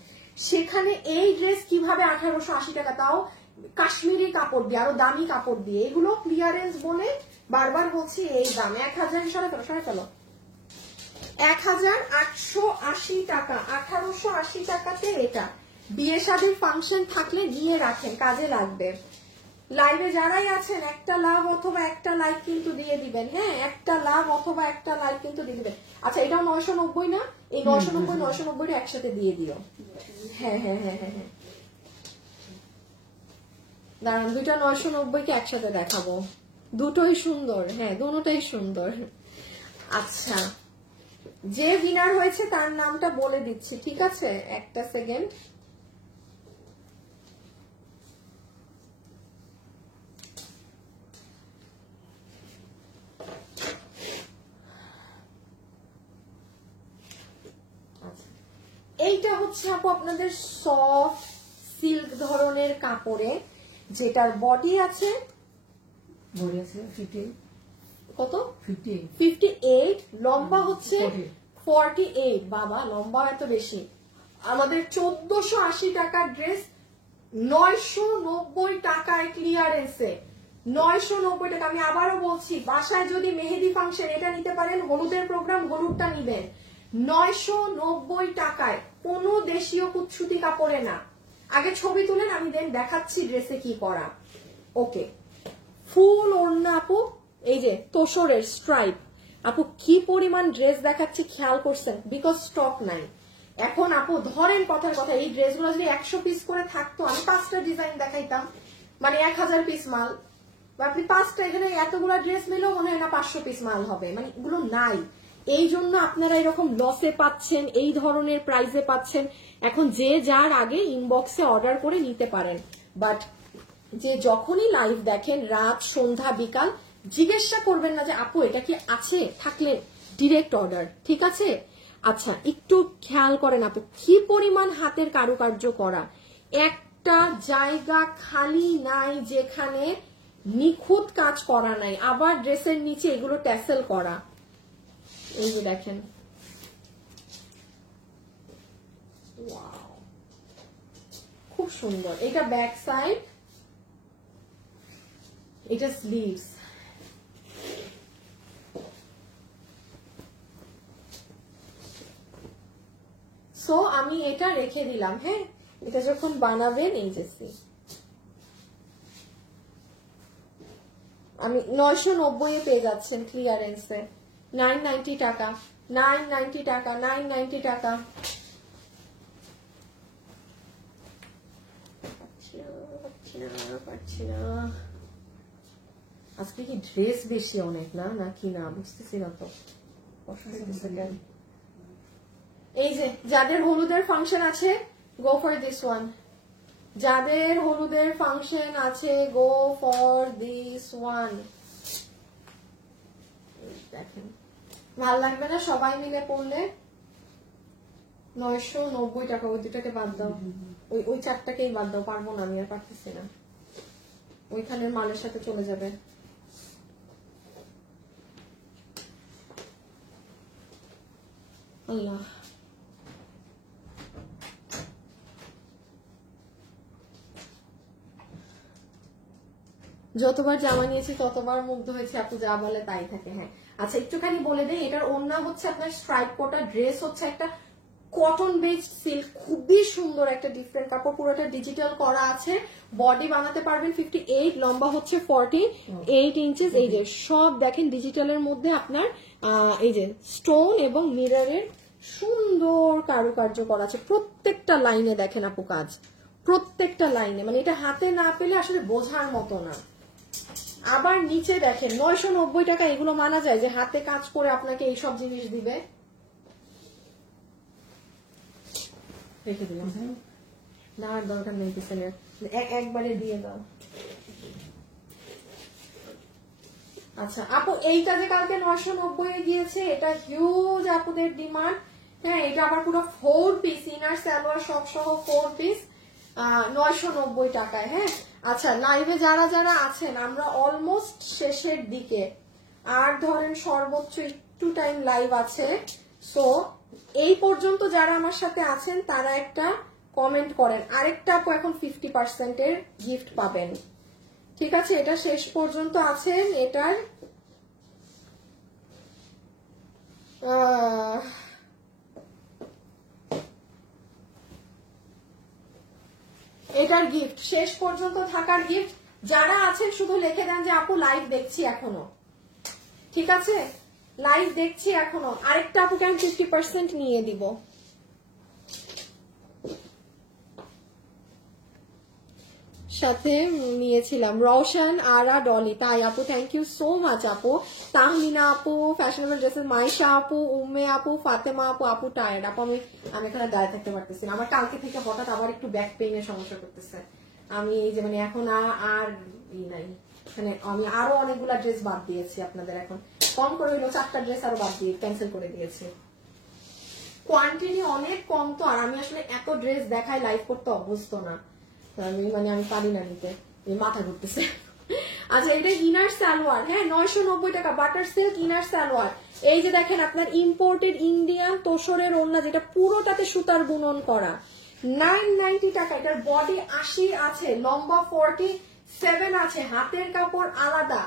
সেখানে এই ড্রেস কিভাবে 1880 টাকা, তাও কাশ্মীরি কাপড় দিয়ে, আরো দামি কাপড় দিয়ে। এগুলো ক্লিয়ারেন্স বলে বারবার বলছি এই দাম 1000 সরে ফেলো 1880 টাকা, 1880 টাকাতে এটা। বিয়ে শাদীর ফাংশন থাকলে নিয়ে রাখেন, কাজে লাগবে। লাইভে যারাই আছেন একটা লাভ অথবা একটা লাইক কিন্তু দিয়ে দিবেন, হ্যাঁ একটা লাভ অথবা একটা লাইক কিন্তু দিয়ে দিবেন। আচ্ছা এটাও 990 না, এই 990 একসাথে দিয়ে দিও। হ্যাঁ হ্যাঁ হ্যাঁ হ্যাঁ হ্যাঁ দাঁড়ান, দুইটা 990 কে একসাথে দেখাবো, দুটোই সুন্দর, হ্যাঁ দুটোই সুন্দর। আচ্ছা যে উইনার হয়েছে তার নামটা বলে দিচ্ছি, ঠিক আছে একটা সেকেন্ড। এইটা হচ্ছে আপু আপনাদের সফট সিল্ক ধরনের কাপড়ে, যেটার বডি আছে কত 58, লম্বা হচ্ছে 48। বাবা লম্বা এত বেশি। আমাদের 1480 টাকার ড্রেস 990 টাকায় ক্লিয়ারেন্সে, 990 টাকা। আমি আবারও বলছি, বাসায় যদি মেহেদি ফাংশন এটা নিতে পারেন, হলুদের প্রোগ্রাম হলুদটা নিবেন 990 টাকায়, কোনো দেশীয় কুৎসুতি কাপড়ে না। আগে ছবি তুলেন, আমি দেন দেখাচ্ছি ড্রেসে কি করা। ওকে ফুল ওড়না আপু, এই যে তোসরের স্ট্রাইপ আপু, কি পরিমাণ ড্রেস দেখাচ্ছি খেয়াল করছেন, বিকজ স্টক নাই এখন। আপু ধরেন কথার কথা, এই ড্রেসগুলো যদি 100 পিস করে থাকতো, আমি 5টা ডিজাইন দেখাইতাম, মানে 1000 পিস মাল। আপনি 5টা, এখানে এতগুলো ড্রেস মিলেও মনে হয় না 500 পিস মাল হবে, মানে এগুলো নাই। এই জন্য আপনারা এরকম লসে পাচ্ছেন, এই ধরনের প্রাইসে পাচ্ছেন। এখন যে যার আগে ইনবক্সে অর্ডার করে নিতে পারেন, বাট যে যখনই লাইভ দেখেন রাত সন্ধ্যা বিকাল, জিজ্ঞাসা করবেন না যে আপু এটা কি আছে, থাকলে ডিরেক্ট অর্ডার, ঠিক আছে। আচ্ছা একটু খেয়াল করেন আপু, কি পরিমাণ হাতের কারুকার্য করা, একটা জায়গা খালি নাই যেখানে নিখুঁত কাজ করা নাই, আবার ড্রেসের নিচে এগুলো ট্যাসেল করা। এই যে দেখেন, খুব সুন্দর। এটা ব্যাক সাইড, এটা স্লিভস। সো আমি এটা রেখে দিলাম। হ্যাঁ, এটা যখন বানাবেন, এই যে আমি 990 পেয়ে যাচ্ছেন ক্লিয়ারেন্সে, 990 টাকা, 990 টাকা, 990 টাকা। পারছি না। আজকে কি ড্রেস বেশি অনেক না, নাকি না বুঝতেছি না তো। এই যে যাদের হলুদের ফাংশন আছে, গো ফর দিস ওয়ান। যাদের হলুদের ফাংশন আছে, গো ফর দিস ওয়ান। দেখেন, ভাল লাগবে না সবাই মিলে পড়লে? 990 টাকা। ওই দুটাকে বাদ দাও, ওই চারটাকেই বাদ দাও। পারবো না আমি, আর পারতেছি না। ওইখানের মালের সাথে চলে যাবে। আল্লাহ, যতবার জামা নিয়েছি ততবার মুগ্ধ হয়েছে। আপু যা বলে তাই থাকে। হ্যাঁ, আচ্ছা একটুখানি বলে দেই, এটার ওড়না হচ্ছে আপনার স্ট্রাইপ কটা, ড্রেস হচ্ছে একটা কটন বেসড সিল্ক, খুবই সুন্দর একটা ডিফারেন্ট কাপড়, পুরোটা ডিজিটাল করা আছে। বডি বানাতে পারবেন 58, লম্বা হচ্ছে 48 ইঞ্চেস। এই যে সব দেখেন ডিজিটালের মধ্যে আপনার এই যে স্টোন এবং মিররের সুন্দর কারুকার্য করা আছে। প্রত্যেকটা লাইনে দেখেন আপু কাজ, প্রত্যেকটা লাইনে, মানে এটা হাতে না পেলে আসলে বোঝার মতো না। আবার নিচে দেখেন 990 টাকা। এগুলো মানা যায় যে হাতে কাজ করে আপনাকে এইসব জিনিস দিবে? রেখে দিলাম, না আর দরকার নেই পিছনে, একবারে দিয়ে দাও। আচ্ছা আপু, এইটা যে কালকে 990 গিয়েছে, এটা হিউজ আপুদের ডিমান্ড। হ্যাঁ, এটা আবার পুরো 4 পিস, ইনার সালোয়ার সব সহ 4 পিস, 990 টাকায়। হ্যাঁ, আচ্ছা লাইভে যারা যারা আছেন, আমরা অলমোস্ট শেষের দিকে, আর ধরেন সর্বোচ্চ একটু টাইম লাইভ আছে। সো এই পর্যন্ত যারা আমার সাথে আছেন তারা একটা কমেন্ট করেন। আরেকটা আপু এখন 50% গিফট পাবেন। ঠিক আছে, এটা শেষ পর্যন্ত আছেন। এটার গিফট শেষ পর্যন্ত থাকার গিফট। যারা আছেন শুধু লিখে দেন যে আপু লাইভ দেখছি এখনো। ঠিক আছে, লাইভ দেখছি এখনো। আরেকটা আপুকে আমি 50% নিয়ে দিব। সাথে নিয়েছিলাম রওশন, আরা, ডলি। তাই আপু, থ্যাংক ইউ সো মাচ আপু। তাহমিনা আপু, ফ্যাশনেবল ড্রেসেস, মাইশা আপু, উম্মে আপু, ফাতেমা আপু। আপু টায়ার্ড আপু, আমি এখানে দাঁড়িয়ে থাকতে পারতেছি না। আমার কালকে থেকে হঠাৎ আবার একটু ব্যাক পেইনের সমস্যা করতেছে। আমি এই যে মানে এখন আর নাই, মানে আমি আরো অনেকগুলা ড্রেস বাদ দিয়েছি আপনাদের। এখন কম করে হইলো 4টা ড্রেস আরো বাদ দিয়ে ক্যান্সেল করে দিয়েছি। কোয়ান্টিটি অনেক কম তো, আর আমি আসলে এত ড্রেস দেখাই লাইভ করতে অভ্যস্ত না। আমি পারি না নিতে, মাথা ঘুরতেছে। আচ্ছা, এটা ইনার সালোয়ার। হ্যাঁ, 990 টাকা, বাটার সিল্ক ইনার সালোয়ার। এই যে দেখেন আপনার ইম্পোর্টেড ইন্ডিয়ান তোসরের ওড়না, যেটা পুরোটাতে সুতার বুনন করা, 990 টাকা। এটার বডি 80 আছে, লম্বা 47 আছে, হাতের কাপড় আলাদা।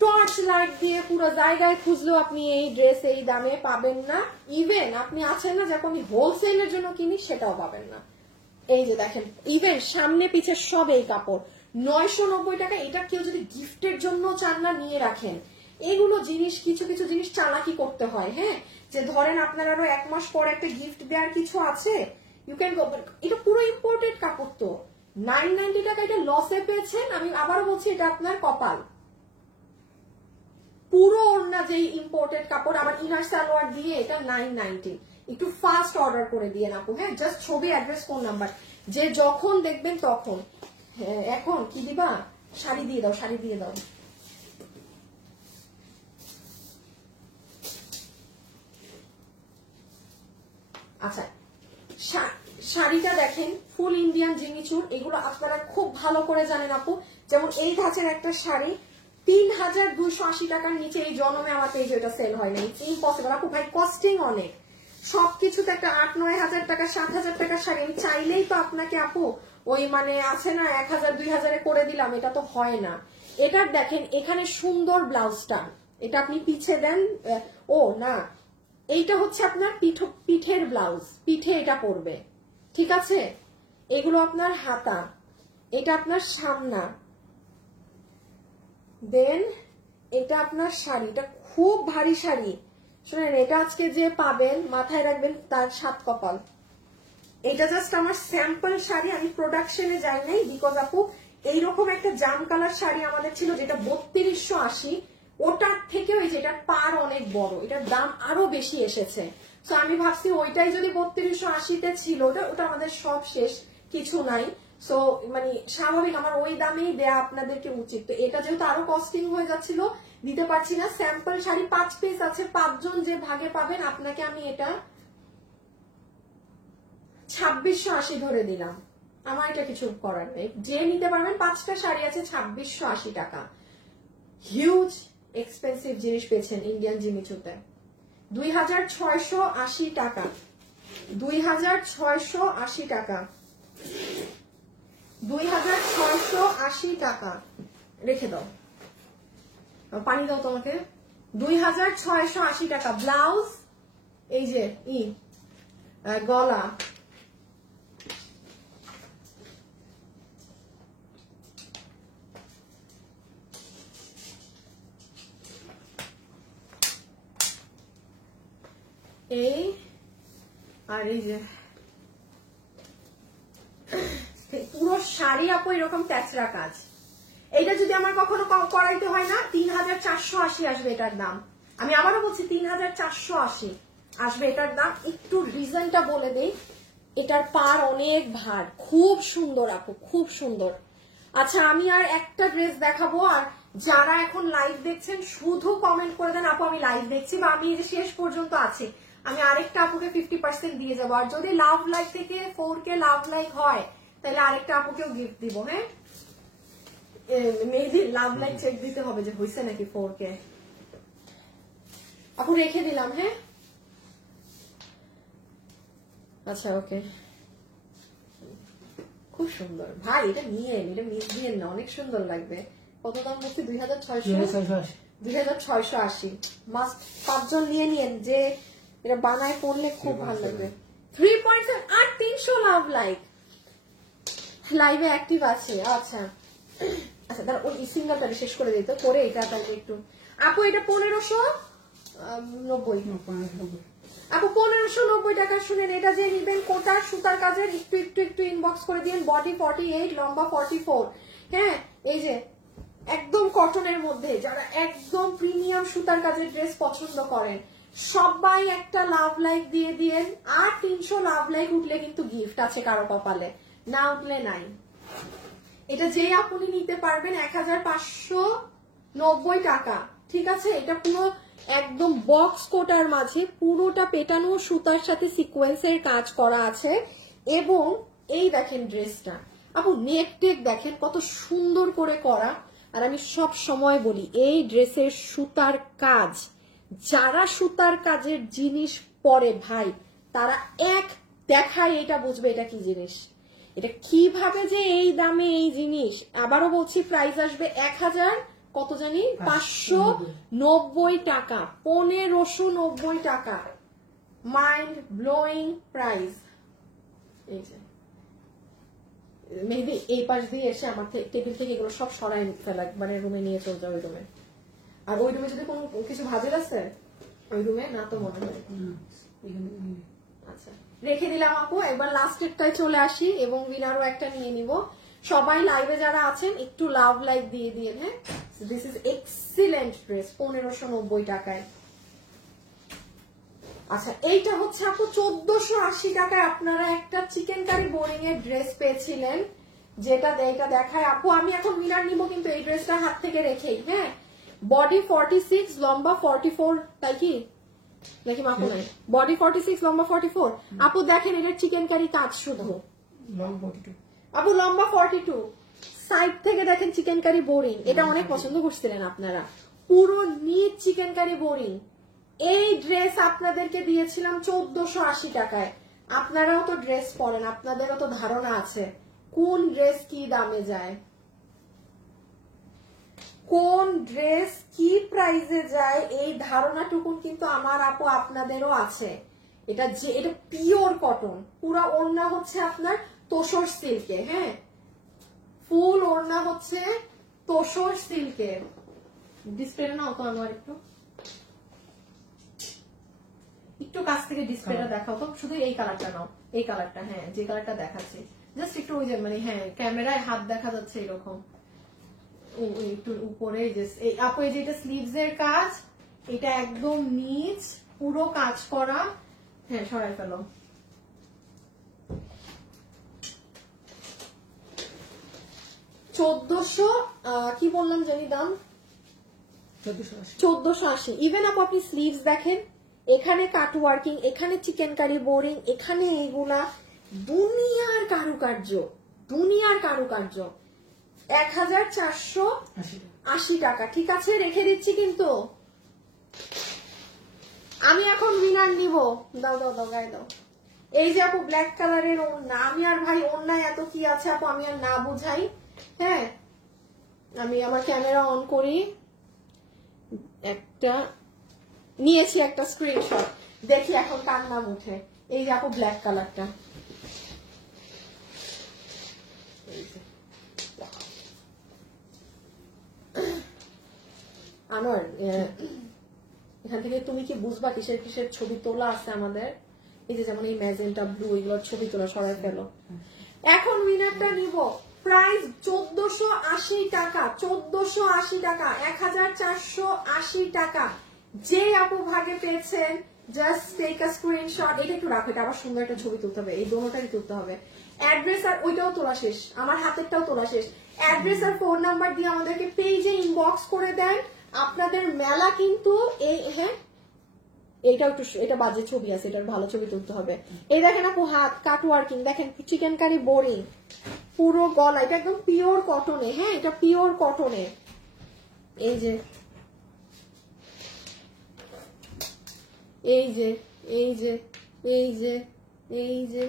টর্চ লাইট দিয়ে পুরো জায়গায় খুঁজলেও আপনি এই ড্রেস এই দামে পাবেন না। ইভেন আপনি আছেন না যখন আমি হোলসেলের জন্য কিনি, সেটাও পাবেন না। এই যে দেখেন, ইভেন সামনে পিছে সব এই কাপড়, 990 টাকা। এটা কেউ যদি গিফটের জন্য চান না, নিয়ে রাখেন। এগুলো জিনিস, কিছু কিছু জিনিস চালাকি করতে হয়। হ্যাঁ, যে ধরেন আপনার আরো 1 মাস পর একটা গিফট দেওয়ার কিছু আছে, ইউ ক্যান গো। এটা পুরো ইম্পোর্টেড কাপড় তো, 990 টাকা। এটা লসে পেয়েছেন, আমি আবারও বলছি, এটা আপনার কপাল। পুরো ওড়না যেই ইম্পোর্টেড কাপড়, আবার ইনার সালোয়ার দিয়ে, এটা 990। একটু ফাস্ট অর্ডার করে দিয়ে আপু। হ্যাঁ, জাস্ট ছবি, অ্যাড্রেস, ফোন নাম্বার, যে যখন দেখবেন তখন। হ্যাঁ, এখন কি দিবা? শাড়ি দিয়ে দাও, শাড়ি দিয়ে দাও। আচ্ছা, শাড়িটা দেখেন ফুল ইন্ডিয়ান জিমিচুর, এগুলো আপনারা খুব ভালো করে জানেন আপু। যেমন এই ধাঁচের একটা শাড়ি 3280 টাকার নিচে এই জন্মে আমার পেজে এটা সেল হয় না, ইটস ইম্পসিবল আপু। ভাই কস্টিং অনেক, সবকিছুতে একটা 8-9 হাজার টাকা 7,000 টাকার শাড়ি আমি চাইলেই তো আপনাকে আপু ওই মানে আছে না 1000-2000 করে দিলাম, এটা তো হয় না। এটার দেখেন এখানে সুন্দর ব্লাউজটা, এটা আপনি পিছে দেন, ও না এইটা হচ্ছে আপনার পিঠের ব্লাউজ, পিঠে এটা পড়বে, ঠিক আছে। এগুলো আপনার হাতা, এটা আপনার সামনা, দেন এটা আপনার শাড়ি, এটা খুব ভারী শাড়ি। শুনেন, এটা আজকে যে পাবেন মাথায় রাখবেন তার 7 কপাল। এটা জাস্ট আমার স্যাম্পল শাড়ি, আমি প্রোডাকশনে যাই নাই, বিকজ আপু এইরকম একটা জাম কালার শাড়ি আমাদের ছিল যেটা 3280, ওটার থেকে ওই যে এটার পার অনেক বড়, এটার দাম আরো বেশি এসেছে। তো আমি ভাবছি ওইটাই যদি 3280-তে ছিল, ওটা আমাদের সব শেষ, কিছু নাই। সো মানে স্বাভাবিক আমার ওই দামেই দেয়া আপনাদেরকে উচিত। তো এটা যেহেতু আরো কস্টিং হয়ে যাচ্ছিল, দিতে পারছি না। স্যাম্পল শাড়ি 5 পিস আছে, 5 জন যে ভাগে পাবেন, আপনাকে আমি এটা 2680 ধরে দিলাম। আমার এটা কিছু করার নেই, যে নিতে পারবেন 5টা শাড়ি আছে 2680 টাকা। হিউজ এক্সপেন্সিভ জিনিস পেয়েছেন ইন্ডিয়ান জিমিচুতে। 2680 টাকা, 2680 টাকা, 2680 টাকা। রেখে দাও, পানি দাও তোমাকে। 2680 টাকা ব্লাউজ, এই যে গলা, এই আর এই যে পুরো শাড়ি আপু এরকম ট্যাচরা কাজ। এটা যদি আমার কখনো করাইতে হয় না 3480 আসবে এটার দাম। আমি আবারও বলছি 3480 আসবে এটার দাম। একটু রিজনটা বলে দেই, এটার পার অনেক ভার, খুব সুন্দর আপু, খুব সুন্দর। আচ্ছা আমি আর একটা ড্রেস দেখাবো, আর যারা এখন লাইভ দেখছেন শুধু কমেন্ট করে দেন আপু আমি লাইভ দেখছি, বা আমি এই যে শেষ পর্যন্ত আছি, আমি আরেকটা আপুকে 50% দিয়ে যাবো। আর যদি লাভ লাইক থেকে 4K লাভ লাইক হয় তাহলে আরেকটা আপুকেও গিফট দিব। হ্যাঁ, মেহেদি লাভ লাইক চেক দিতে হবে যে হয়েছে নাকি 4K। আপু রেখে দিলাম। হ্যাঁ আচ্ছা ওকে, খুব সুন্দর ভাই, এটা নিয়ে এটা মিস দিয়ে না, অনেক সুন্দর লাগবে। কত দাম বলছি? 2680। মাস্ট 5 জন নিয়ে নিয়েন, যে এটা বানায় পড়লে খুব ভালো লাগবে। 3.7 আর 300 লাভ লাইক লাইভে অ্যাক্টিভ আছে। আচ্ছা আচ্ছা, তার ওই সিঙ্গেলটা শেষ করে দিতে করে এটা তাহলে একটু। আপু এটা 1590 আপু 1590 টাকা। শুনেন, এটা যে নিবেন কোটার সুতার কাজের, একটু ইনবক্স করে দিন। বডি 48, লম্বা 44। হ্যাঁ, এই যে একদম কটনের মধ্যে যারা একদম প্রিমিয়াম সুতার কাজের ড্রেস পছন্দ করেন সবাই একটা লাভ লাইক দিয়ে দিয়েন। আর 300 লাভ লাইক উঠলে কিন্তু গিফট আছে কারো কপালে, না উঠলে নাই। এটা যেই আপনি নিতে পারবেন 1590 টাকা, ঠিক আছে। এটা পুরো একদম বক্স কোটার মাঝে পুরোটা পেটানো সুতার সাথে সিকোয়েন্সের কাজ করা আছে। এবং এই দেখেন ড্রেসটা আপু, নেক টেক দেখেন কত সুন্দর করে করা। আর আমি সব সময় বলি এই ড্রেসের সুতার কাজ, যারা সুতার কাজের জিনিস পরে ভাই তারা এক দেখায় এটা বুঝবে এটা কি জিনিস, এটা কিভাবে যে এই দামে এই জিনিস। আবারও বলছি প্রাইস আসবে 1000 কত জানি 590 টাকা, 1590 টাকা। Mind blowing price. এই যে মেহেদি এই পাশ দিয়ে এসে আমার টেবিল থেকে এগুলো সব সরাই ফেলা, মানে রুমে নিয়ে চলে যাও ওই রুমে। আর ওই রুমে যদি কোনো কিছু ভাজের আছে ওই রুমে না তো মনে হয়। আচ্ছা রেখে দিলাম আপু। একবার লাস্টেরটায় চলে আসি এবং উইনারও একটা নিয়ে নিব। সবাই লাইভে যারা আছেন একটু লাভ লাইক দিয়ে দিয়ে। হ্যাঁ, দিস ইজ এক্সিলেন্ট ড্রেস 1590 টাকায়। আচ্ছা এইটা হচ্ছে আপু 1480 টাকায় আপনারা একটা চিকেন কারি বোরিং এর ড্রেস পেয়েছিলেন, যেটা এইটা দেখায় আপু। আমি এখন উইনার নিব কিন্তু এই ড্রেসটা হাত থেকে রেখেই। হ্যাঁ, বডি 46, লম্বা 44, তাই কি নাকি মাপু নাই? বডি 46, লম্বা 44। আপু দেখেন এটার চিকেন কারি কাজ শুধু লং 42 আপু লম্বা 42, সাইড থেকে দেখেন চিকেন কারি বোরিং, এটা অনেক পছন্দ করছিলেন আপনারা, পুরো নিট চিকেন কারি বোরিং। এই ড্রেস আপনাদেরকে দিয়েছিলাম 1480 টাকায়। আপনারাও তো ড্রেস পরেন, আপনাদেরও তো ধারণা আছে কোন ড্রেস কি দামে যায়, কোন ড্রেস কি প্রাইসে যায়, এই ধারণাটুকুন কিন্তু আমার আপু আপনাদেরও আছে। এটা পিওর কটন, পুরা ওড়না হচ্ছে আপনার তোসর সিল্কে, হ্যাঁ ফুল ওড়না হচ্ছে তোসর সিল্কের। ডিসপ্লেটা নাও তো আমার একটু কাছ থেকে ডিসপ্লেটা দেখাও তো, শুধু এই কালারটা নাও, এই কালারটা, হ্যাঁ যে কালারটা দেখাচ্ছি জাস্ট একটু ওই যে মানে হ্যাঁ ক্যামেরায় হাত দেখা যাচ্ছে এরকম একটু উপরে, আপু এই যে এটা স্লিভস এর কাজ, এটা একদম নিচ পুরো কাজ করা, হ্যাঁ সরাই ফেলো। কি বললাম জানি দাম, 1480। ইভেন আপনি স্লিভস দেখেন, এখানে কাট ওয়ার্কিং, এখানে চিকেন কারি বোরিং, এখানে এইগুলা দুনিয়ার কারুকার্য, দুনিয়ার কারুকার্য। 1480 টাকা, ঠিক আছে রেখে দিচ্ছি। কিন্তু আমি এখন উইনার নিব, দাও দাও দাও গায়ে দাও। এই যে আপু ব্ল্যাক কালারের ওড়না, আমি আর ভাই ওড়নায় এত কি আছে আপু আমি আর না বুঝাই। হ্যাঁ আমি আমার ক্যামেরা অন করি, একটা নিয়েছি একটা স্ক্রিনশট, দেখি এখন কার নাম উঠে। এই যে আপু ব্ল্যাক কালারটা, আনোয়ার এখান থেকে তুমি কি বুঝবা কিসের কিসের ছবি তোলা আছে আমাদের, এই যে যেমন এই ম্যাজেন্টা ব্লু, এগুলোর ছবি তোলা সরাই ফেলো। এখন উইনারটা নিব, প্রাইস 1480 টাকা, 1480 টাকা, 1480 টাকা। যে আপু ভাগে পেয়েছেন জাস্ট টেক আ স্ক্রিনশট, এটা একটু রাখো, এটা আবার সুন্দর একটা ছবি তুলতে হবে, এই দোনোটাই তুলতে হবে। অ্যাড্রেস আর ওইটাও তোলা শেষ, আমার হাতেরটাও তোলা শেষ। অ্যাড্রেস আর ফোন নাম্বার দিয়ে আমাদেরকে পেজে ইনবক্স করে দেন। আপনাদের মেলা কিন্তু এই, হ্যাঁ এইটাও একটু, এটা বাজে ছবি আছে, এটার ভালো ছবি তুলতে হবে। এই দেখেন আপু হাত কাট ওয়ার্কিং, দেখেন চিকেন কারি বোরিং, পুরো গলা, এটা একদম পিওর কটনে, হ্যাঁ এটা পিওর কটনে। এই যে এই যে এই যে এই যে এই যে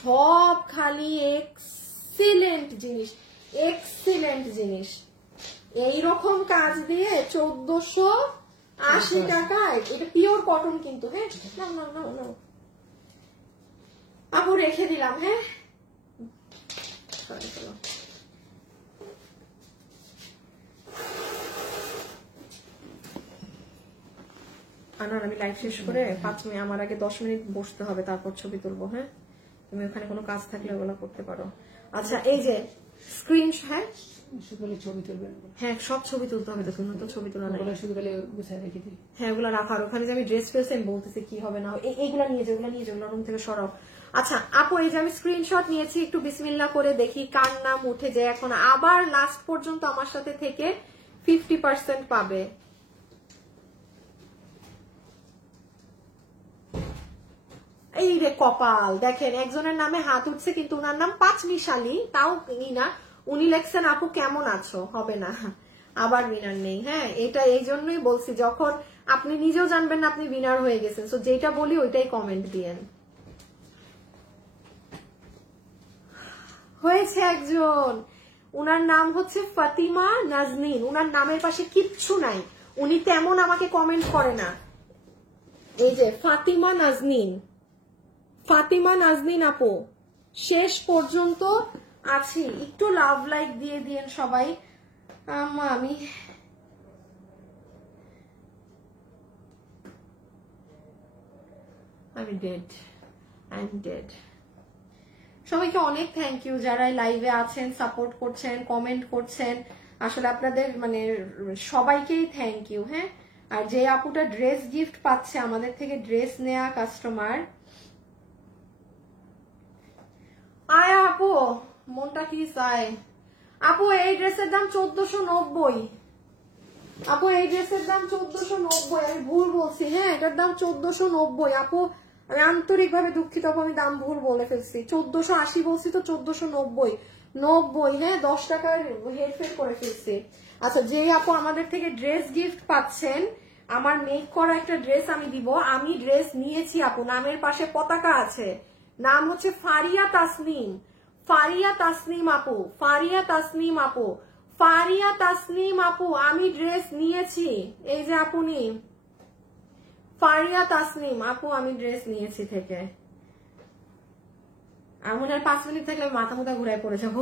সব খালি এক্সিলেন্ট জিনিস, এক্সিলেন্ট জিনিস। এইরকম কাজ দিয়ে 1480 টাকায়, এটা পিওর কটন কিন্তু, হ্যাঁ না না না না আপু রেখে দিলাম, হ্যাঁ আনার আমি লাইভ শেষ করে 5 মিনিট, আমার আগে 10 মিনিট বসতে হবে, তারপর ছবি তুলবো। হ্যাঁ তুমি ওখানে কোনো কাজ থাকলে ওগুলো করতে পারো। আচ্ছা এই যে স্ক্রিন, হ্যাঁ ছবি তুলবে, হ্যাঁ সব ছবি তুলতে হবে তো, তুমি তো ছবি তোলা নাই, শুধু বলে গুছায় রেখে দিই। হ্যাঁ ওগুলো রাখার, ওখানে যে আমি ড্রেস পেয়েছি আমি বলতেছি কি হবে না, এইগুলা নিয়ে যে, ওগুলো নিয়ে যে, রুম থেকে সরাও। আচ্ছা আপু এই যে আমি স্ক্রিনশট নিয়েছি, একটু বিসমিল্লাহ করে দেখি কার নাম উঠে যায় এখন। আবার লাস্ট পর্যন্ত আমার সাথে থেকে 50% পাবে। এই রে কপাল, দেখেন একজনের নামে হাত উঠছে কিন্তু উনার নাম পাঁচমিশালী, তাও না উনি লেখছেন আপু কেমন আছো, হবে না, আবার উইনার নেই। হ্যাঁ এটা এই জন্যই বলছি, যখন আপনি নিজেও জানবেন না আপনি উইনার হয়ে গেছেন, সো যেটা বলি ওইটাই কমেন্ট দিয়েন। হয়েছে একজন, উনার নাম হচ্ছে ফাতিমা নাজনীন, উনার নামের পাশে কিচ্ছু নাই, উনি তেমন আমাকে কমেন্ট করে না। এই যে ফাতিমা নাজনীন, ফাতিমা নাজনীন আপু শেষ পর্যন্ত আছি, একটু লাভ লাইক দিয়ে দিয়েন সবাই। আমি ডেড, আই এম ডেড। সবাইকে অনেক থ্যাংক ইউ যারা লাইভে আছেন, সাপোর্ট করছেন, কমেন্ট করছেন, আসলে আপনাদের মানে সবাইকেই থ্যাংক ইউ। হ্যাঁ আর যে আপুটা ড্রেস গিফট পাচ্ছে আমাদের থেকে, ড্রেস নেয়া কাস্টমার, আয় আপু মনটা কি চায়। আপু এই ড্রেসের দাম 1490, আপু এই ড্রেসের দাম 1490, আমি ভুল বলছি, হ্যাঁ এটার দাম 1490। আপু আমি আন্তরিকভাবে দুঃখিত আপু, আমি দাম ভুল বলে ফেলছি। 1480 বলছি তো 1490, হ্যাঁ 10 টাকার হেরফের করে ফেলছি। আচ্ছা, যে আপু আমাদের থেকে ড্রেস গিফট পাচ্ছেন, আমার মেক করা একটা ড্রেস আমি দিব। আমি ড্রেস নিয়েছি আপু, নামের পাশে পতাকা আছে, নাম হচ্ছে ফারিয়া তাসনিম। ফারিয়া তাসনিম আপু, ফারিয়া তাসনিম আপু, ফারিয়া তাসনিম আপু, আমি ড্রেস নিয়েছি। এই যে আপু নিন, ফারিয়া তাসনিম আপু, আমি ড্রেস নিয়েছি থেকে। আর মনে হয় 5 মিনিট থাকলে মাথা মুথা ঘুরায় পড়ে যাবো।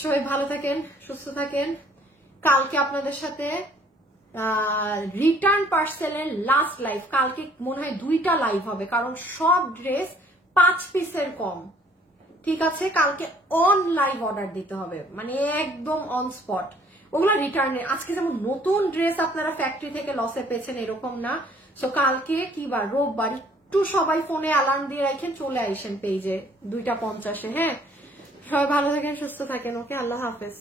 সবাই ভালো থাকেন, সুস্থ থাকেন। কালকে আপনাদের সাথে রিটার্ন পার্সেলের লাস্ট লাইভ, কালকে মনে হয় 2টা লাইভ হবে, কারণ সব ড্রেস 5 পিসের কম। ঠিক আছে, কালকে অন লাইভ অর্ডার দিতে হবে, মানে একদম অন স্পট। ওগুলো রিটার্নে, আজকে যেমন নতুন ড্রেস আপনারা ফ্যাক্টরি থেকে লসে পেয়েছেন এরকম না। সো কালকে কি বার, রোববার, একটু সবাই ফোনে অ্যালার্ম দিয়ে রাখেন, চলে আইসেন পেজে 2টা 50-এ। হ্যাঁ, সবাই ভালো থাকেন, সুস্থ থাকেন। ওকে, আল্লাহ হাফেজ।